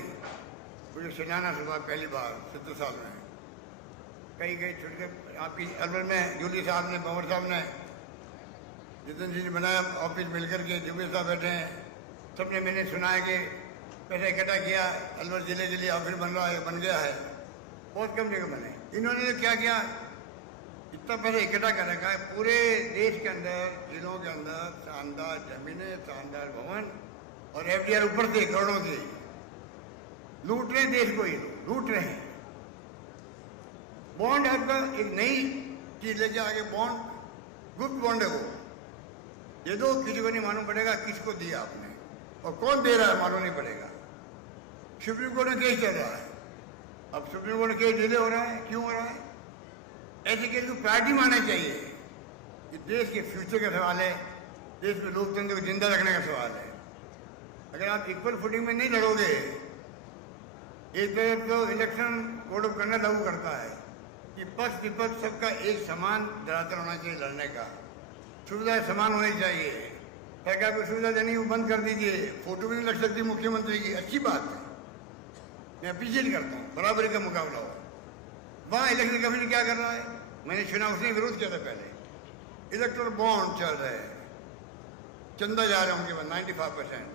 मुझे सुनाना सुबह पहली बार 70 साल में कई छुट के आपकी अलवर में जूली साहब ने बंवर साहब ने जितन जी ने बनाया ऑफिस मिलकर के जुबे साहब बैठे हैं सबने मैंने सुना है कि पैसा इकट्ठा किया अलवर जिले के लिए ऑफिस बन रहा है बन गया है। बहुत कम जगह बने। इन्होंने क्या किया इतना पैसा इकट्ठा कर रखा है पूरे देश के अंदर जिलों के अंदर शानदार जमीनें शानदार भवन और एफडीआर ऊपर से करोड़ों की लूट रहे देश को ही लूट रहे हैं। बॉन्ड आपका एक नई चीज लेके आगे बॉन्ड गुप्त बॉन्ड है वो ये दो किसी को नहीं मालूम पड़ेगा किसको दिया आपने और कौन दे रहा है मालूम नहीं पड़ेगा। सुप्रीम कोर्ट में केस चल रहा है। अब सुप्रीम कोर्ट में केस डिले हो रहा है क्यों हो रहा है? ऐसे केस को प्रायोरिटी मानना चाहिए। ये देश के फ्यूचर का सवाल है देश में लोकतंत्र को जिंदा रखने का सवाल है। अगर आप इक्वल फुटिंग में नहीं लड़ोगे एक तरफ तो इलेक्शन कोड ऑफ कंडक्ट लागू करता है कि पक्ष विपक्ष सबका एक समान धरातल होना चाहिए लड़ने का सुविधाएं समान होनी चाहिए। सरकार को सुविधा देनी वो बंद कर दीजिए। फोटो भी नहीं लग सकती मुख्यमंत्री की अच्छी बात है मैं अप्रिशिएट करता हूँ बराबरी का मुकाबला हो। वहाँ इलेक्शन कमीशन क्या कर रहा है मैंने सुना उसने विरोध किया था पहले इलेक्ट्रल बॉन्ड चल रहे हैं चंदा जा रहा है उनके पास 95%।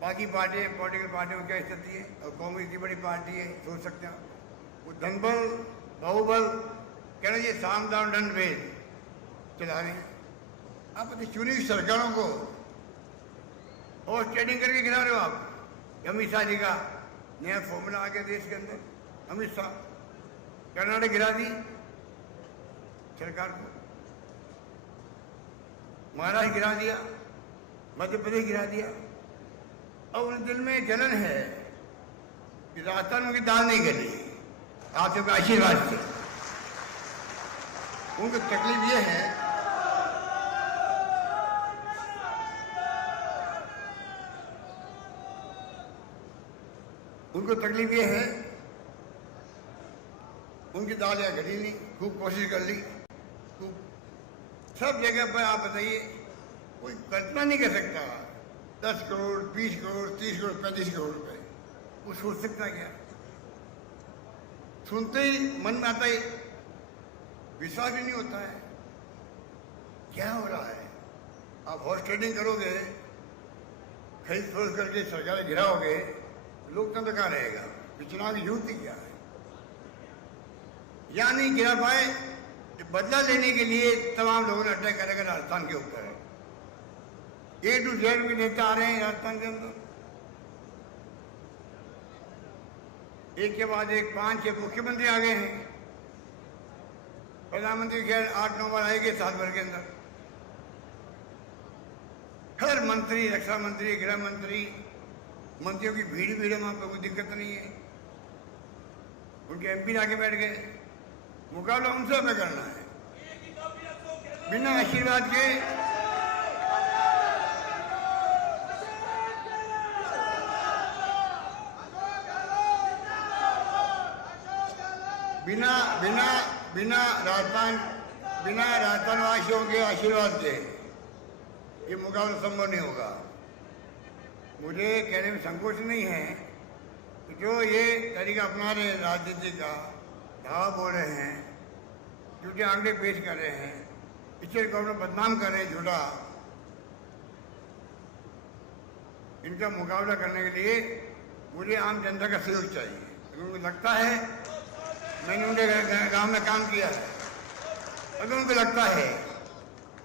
बाकी पार्टी पॉलिटिकल पार्टियों की क्या स्थिति है और कांग्रेस की बड़ी पार्टी है सोच सकते हैं वो धनबल बाहुबल कहना चाहिए सामदान दंड भेद चला रहे हैं। आप अपनी चुनी हुई सरकारों को और ट्रेडिंग करके गिरा रहे हो आप। अमित शाह जी का नया फॉर्मूला आ गया देश के अंदर। अमित शाह कर्नाटक गिरा दी सरकार को महाराष्ट्र गिरा दिया मध्य प्रदेश गिरा दिया। अब उन दिल में जलन है कि राजस्थान में उनकी दाल नहीं गली आपके आशीर्वाद से। उनको तकलीफ ये है उनको तकलीफ ये है उनकी दाल या घड़ी नहीं खूब कोशिश कर ली खूब सब जगह पर आप बताइए कोई कल्पना नहीं कर सकता 10 करोड़ 20 करोड़ 30 करोड़ 35 करोड़ रुपए वो सोच सकता क्या? सुनते ही मन में आता है विश्वास भी नहीं होता है क्या हो रहा है। आप हॉर्स ट्रेडिंग करोगे खरीद फरोख्त करके सरकार गिराओगे लोकतंत्र कहाँ रहेगा? चुनाव की युद्धि क्या है या नहीं गिरा पाए बदला लेने के लिए तमाम लोगों ने अटैक करेगा राजस्थान के ऊपर। A to Z के नेता आ रहे हैं राजस्थान के अंदर एक के बाद एक 5-6 मुख्यमंत्री आ गए हैं। प्रधानमंत्री खैर 8-9 बार आएंगे 7 बार के अंदर। हर मंत्री रक्षा मंत्री गृह मंत्री मंत्रियों की भीड़ है वहां पर कोई दिक्कत नहीं है। उनके एमपी आके बैठ गए मुकाबला उनसे हमें करना है बिना आशीर्वाद के। बिना राजस्थान वासियों के आशीर्वाद के ये मुकाबला संभव नहीं होगा। मुझे कहने में संकोच नहीं है कि जो ये तरीका अपना रहे राजनीति का, धावा बोल रहे हैं, झूठे आंकड़े पेश कर रहे हैं, इससे गवर्नमेंट बदनाम कर रहे हैं झूठा, इनका मुकाबला करने के लिए मुझे आम जनता का सहयोग चाहिए। अगर उनको लगता है, मैंने उनके गांव में काम किया है, अगर उनको लगता है,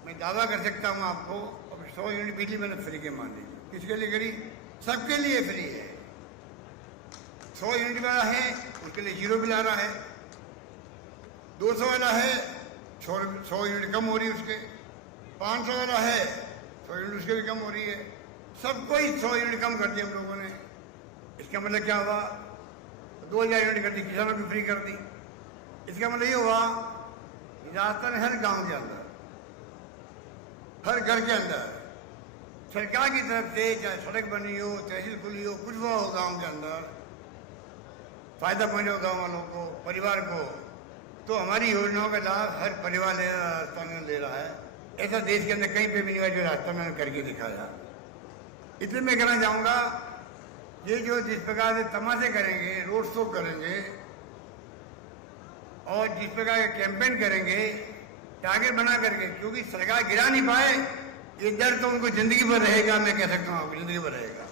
मैं दावा कर सकता हूँ आपको, 100 यूनिट बिजली मैंने फ्री के मान ली। किसके लिए करी? सबके लिए फ्री है। 100 यूनिट वाला है उसके लिए 0 बिल आ रहा है, 200 वाला है 100 यूनिट कम हो रही है उसके, 500 वाला है 100 यूनिट उसके भी कम हो रही है। सबको ही 100 यूनिट कम कर दी हम लोगों ने। इसका मतलब क्या हुआ? 2000 यूनिट कर दी, किसानों की फ्री कर दी। इसका मतलब ये हुआ राजस्थान हर गांव के अंदर, हर घर के अंदर सरकार की तरफ से चाहे सड़क बनी हो, तहसील खुली हो, कुछ हुआ हो गांव के अंदर, फायदा पहुंचा गांव वालों को, परिवार को, तो हमारी योजनाओं का लाभ हर परिवार ले रहा है, राजस्थान में ले रहा है। ऐसा देश के अंदर कहीं पे भी नहीं हुआ जो राजस्थान में करके दिखाया। इसलिए मैं कहना चाहूँगा, ये जो जिस प्रकार से तमाशे करेंगे, रोड शो करेंगे और जिस प्रकार का कैंपेन करेंगे टारगेट बना करके, क्योंकि सरकार गिरा नहीं पाए, ये डर तो उनको जिंदगी भर रहेगा। मैं कह सकता हूँ आपको जिंदगी भर रहेगा।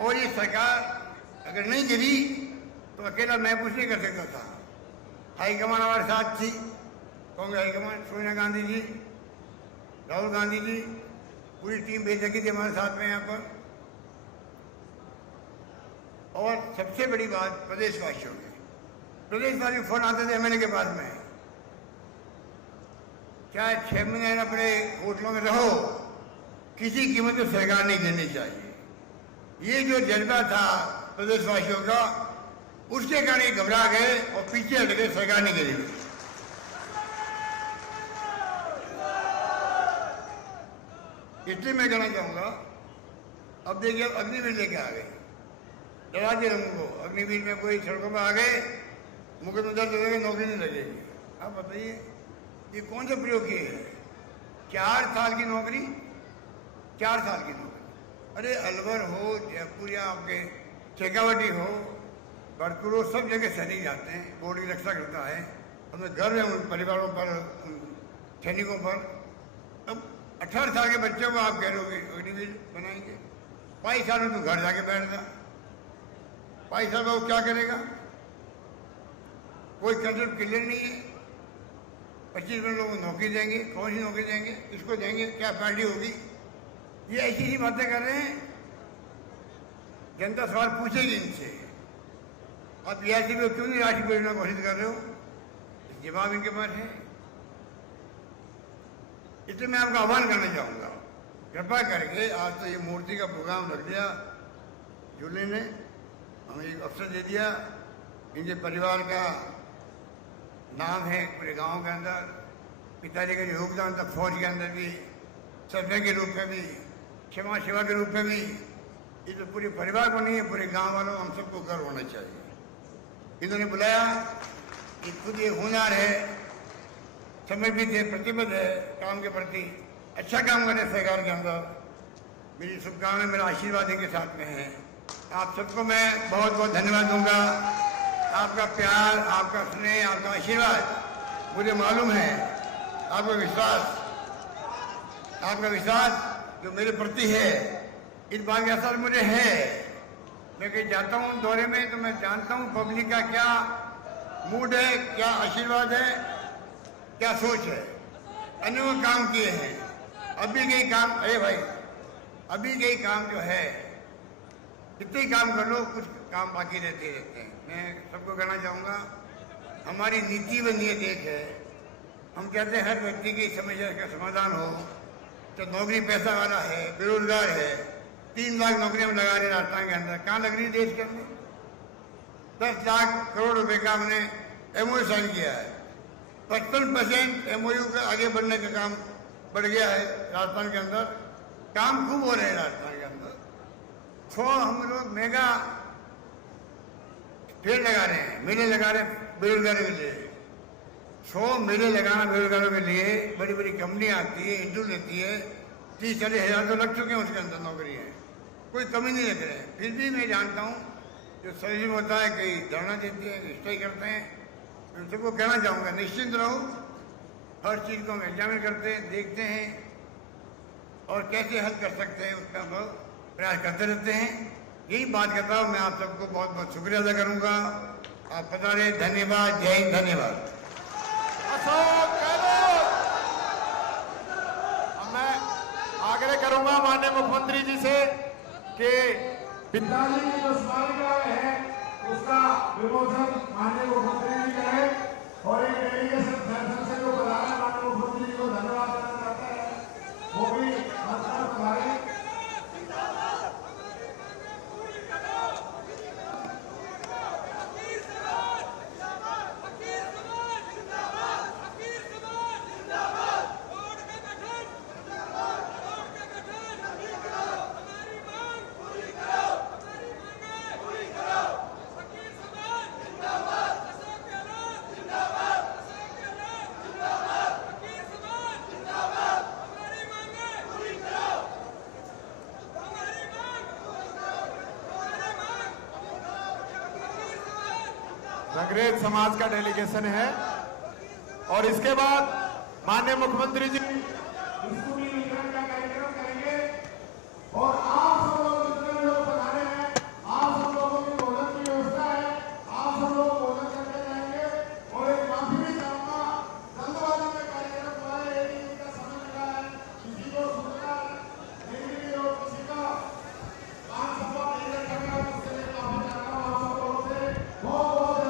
और ये सरकार अगर नहीं गिरी तो अकेला मैं कुछ नहीं कर सकता था। हाईकमान हमारे साथ थी, कांग्रेस हाईकमान, सोनिया गांधी जी, राहुल गांधी जी, पूरी टीम भेज रखी थी हमारे साथ में यहाँ पर। और सबसे बड़ी बात प्रदेशवासियों की, प्रदेशवासी फोन आते थे एमएलए के पास में, चाहे 6 महीने अपने होटलों में रहो, किसी कीमत में सरकार नहीं देनी चाहिए। ये जो जज्बा था प्रदेशवासियों का, उसके कारण ये घबरा गए और पीछे हट गए, सरकार नहीं गिरी। इसलिए मैं कहना चाहूंगा, अब देखिए अग्निवीर लेके आ गए, डरा दिया लोगों को। अग्निवीर में कोई सड़कों में आ गए, मुकदमा दर्ज हो गए, नौकरी नहीं लगेगी। आप बताइए ये कौन सा प्रयोग किए हैं? 4 साल की नौकरी, 4 साल की नौकरी। अरे अलवर हो, जयपुर या आपके शेखावटी हो, बरकुर हो, सब जगह सैनिक जाते हैं, बोर्ड की रक्षा करता है। हमें गर्व है उन परिवारों पर, सैनिकों पर। अब 18 साल के बच्चों को आप कह रहे हो अग्निवीर बनाएंगे, 22 साल में तो घर जाके बैठता, 22 साल में वो क्या करेगा? कोई कंसेप्ट क्लियर नहीं है। 25 में लोगों को नौकरी देंगे, कौन सी नौकरी देंगे, किसको देंगे, क्या पार्टी होगी? ये ऐसी ही बातें कर रहे हैं। जनता सवाल पूछेगी इनसे, आप पीआईसी में क्यों नहीं राशि योजना घोषित कर रहे हो? जवाब इनके पास है। इसलिए मैं आपका आह्वान करना चाहूँगा, कृपा करके आज तो ये मूर्ति का प्रोग्राम रख दिया, जूली ने हमें एक अवसर दे दिया। इनके परिवार का नाम है पूरे गांव के अंदर, पिताजी का योगदान था फौज के अंदर भी, सभ्य के रूप में भी, क्षमा सेवा के रूप में भी। ये तो पूरे परिवार को नहीं है, पूरे गांव वालों हम सबको गर्व होना चाहिए। इन्होंने बुलाया कि खुद ये होनहार है, समर्पित है, प्रतिबद्ध है काम के प्रति, अच्छा काम करे सरकार के अंदर। मेरी शुभकामनाएं, मेरा आशीर्वाद इनके साथ में है। आप सबको मैं बहुत बहुत धन्यवाद दूंगा। आपका प्यार, आपका स्नेह, आपका आशीर्वाद मुझे मालूम है, आपका विश्वास जो मेरे प्रति है, इस बात का असर मुझे है। मैं कहीं जाता हूँ दौरे में तो मैं जानता हूँ पब्लिक का क्या मूड है, क्या आशीर्वाद है, क्या सोच है। अनेक काम किए हैं, अभी कई काम, अरे भाई अभी कई काम जो है, कितने काम कर लो, कुछ काम बाकी रहते हैं। मैं सबको कहना चाहूँगा, हमारी नीति व नियत एक है। हम कहते हैं हर व्यक्ति की समस्या का समाधान हो, तो नौकरी पैसा वाला है, बेरोजगार है, 3 लाख नौकरी हम लगा रहे राजस्थान के अंदर, कहाँ लग रही है देश के अंदर? 10 लाख करोड़ रुपए का हमने एमओयू साइन किया है। 55% एमओयू का आगे बढ़ने का काम बढ़ गया है राजस्थान के अंदर। काम खूब हो रहे हैं राजस्थान के अंदर। 100 हम लोग मेगा पेड़ लगा रहे हैं, मेले लगा रहे हैं बेरोजगारी के लिए। 100 मेले लगाना बेरोजगारों के लिए, बड़ी बड़ी कंपनियां आती है, इंटरव्यू लेती है, 30-40 हजार तो लग चुके हैं उसके अंदर नौकरी है, कोई कमी नहीं लग रहा है। फिर भी मैं जानता हूँ जो सर्जिम होता है, कई धरना देते हैं, स्ट्राइक करते हैं, मैं सबको कहना चाहूँगा निश्चिंत रहो, हर चीज़ को हम एग्जामिन करते हैं, देखते हैं और कैसे हल कर सकते हैं उसका हम प्रयास करते रहते हैं। यही बात करता हूँ। मैं आप सबको बहुत बहुत शुक्रिया अदा करूँगा। आप बता रहे, धन्यवाद, जय हिंद, धन्यवाद। अशोक गहलोत। मैं आग्रह करूंगा माननीय मुख्यमंत्री जी से कि पिताजी की जो स्मारिका है उसका विमोचन माननीय मुख्यमंत्री जी करें और एक डेलीगेशन फैशन से जो बता रहे माननीय मुख्यमंत्री जी को धन्यवाद देना चाहते हैं, वो भी मतलब हमारे अंग्रेज समाज का डेलीगेशन है और इसके बाद माननीय मुख्यमंत्री जी स्कूली वितरण का कार्यक्रम करेंगे और आप सब लोग जितने लोग पधारे हैं, आप सब लोगों की भोजन की व्यवस्था है, आप सब लोग भोजन करके जाएंगे और एक माफी भी चाहूंगा, जल्दबाजी में कार्यक्रम हुआ है, एक दिन का समय मिला है, किसी को सूचना नहीं और किसी का मान सम्मान नहीं करना, उसके लिए माफी चाहता हूँ आप सब लोगों से। बहुत बहुत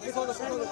Episodio.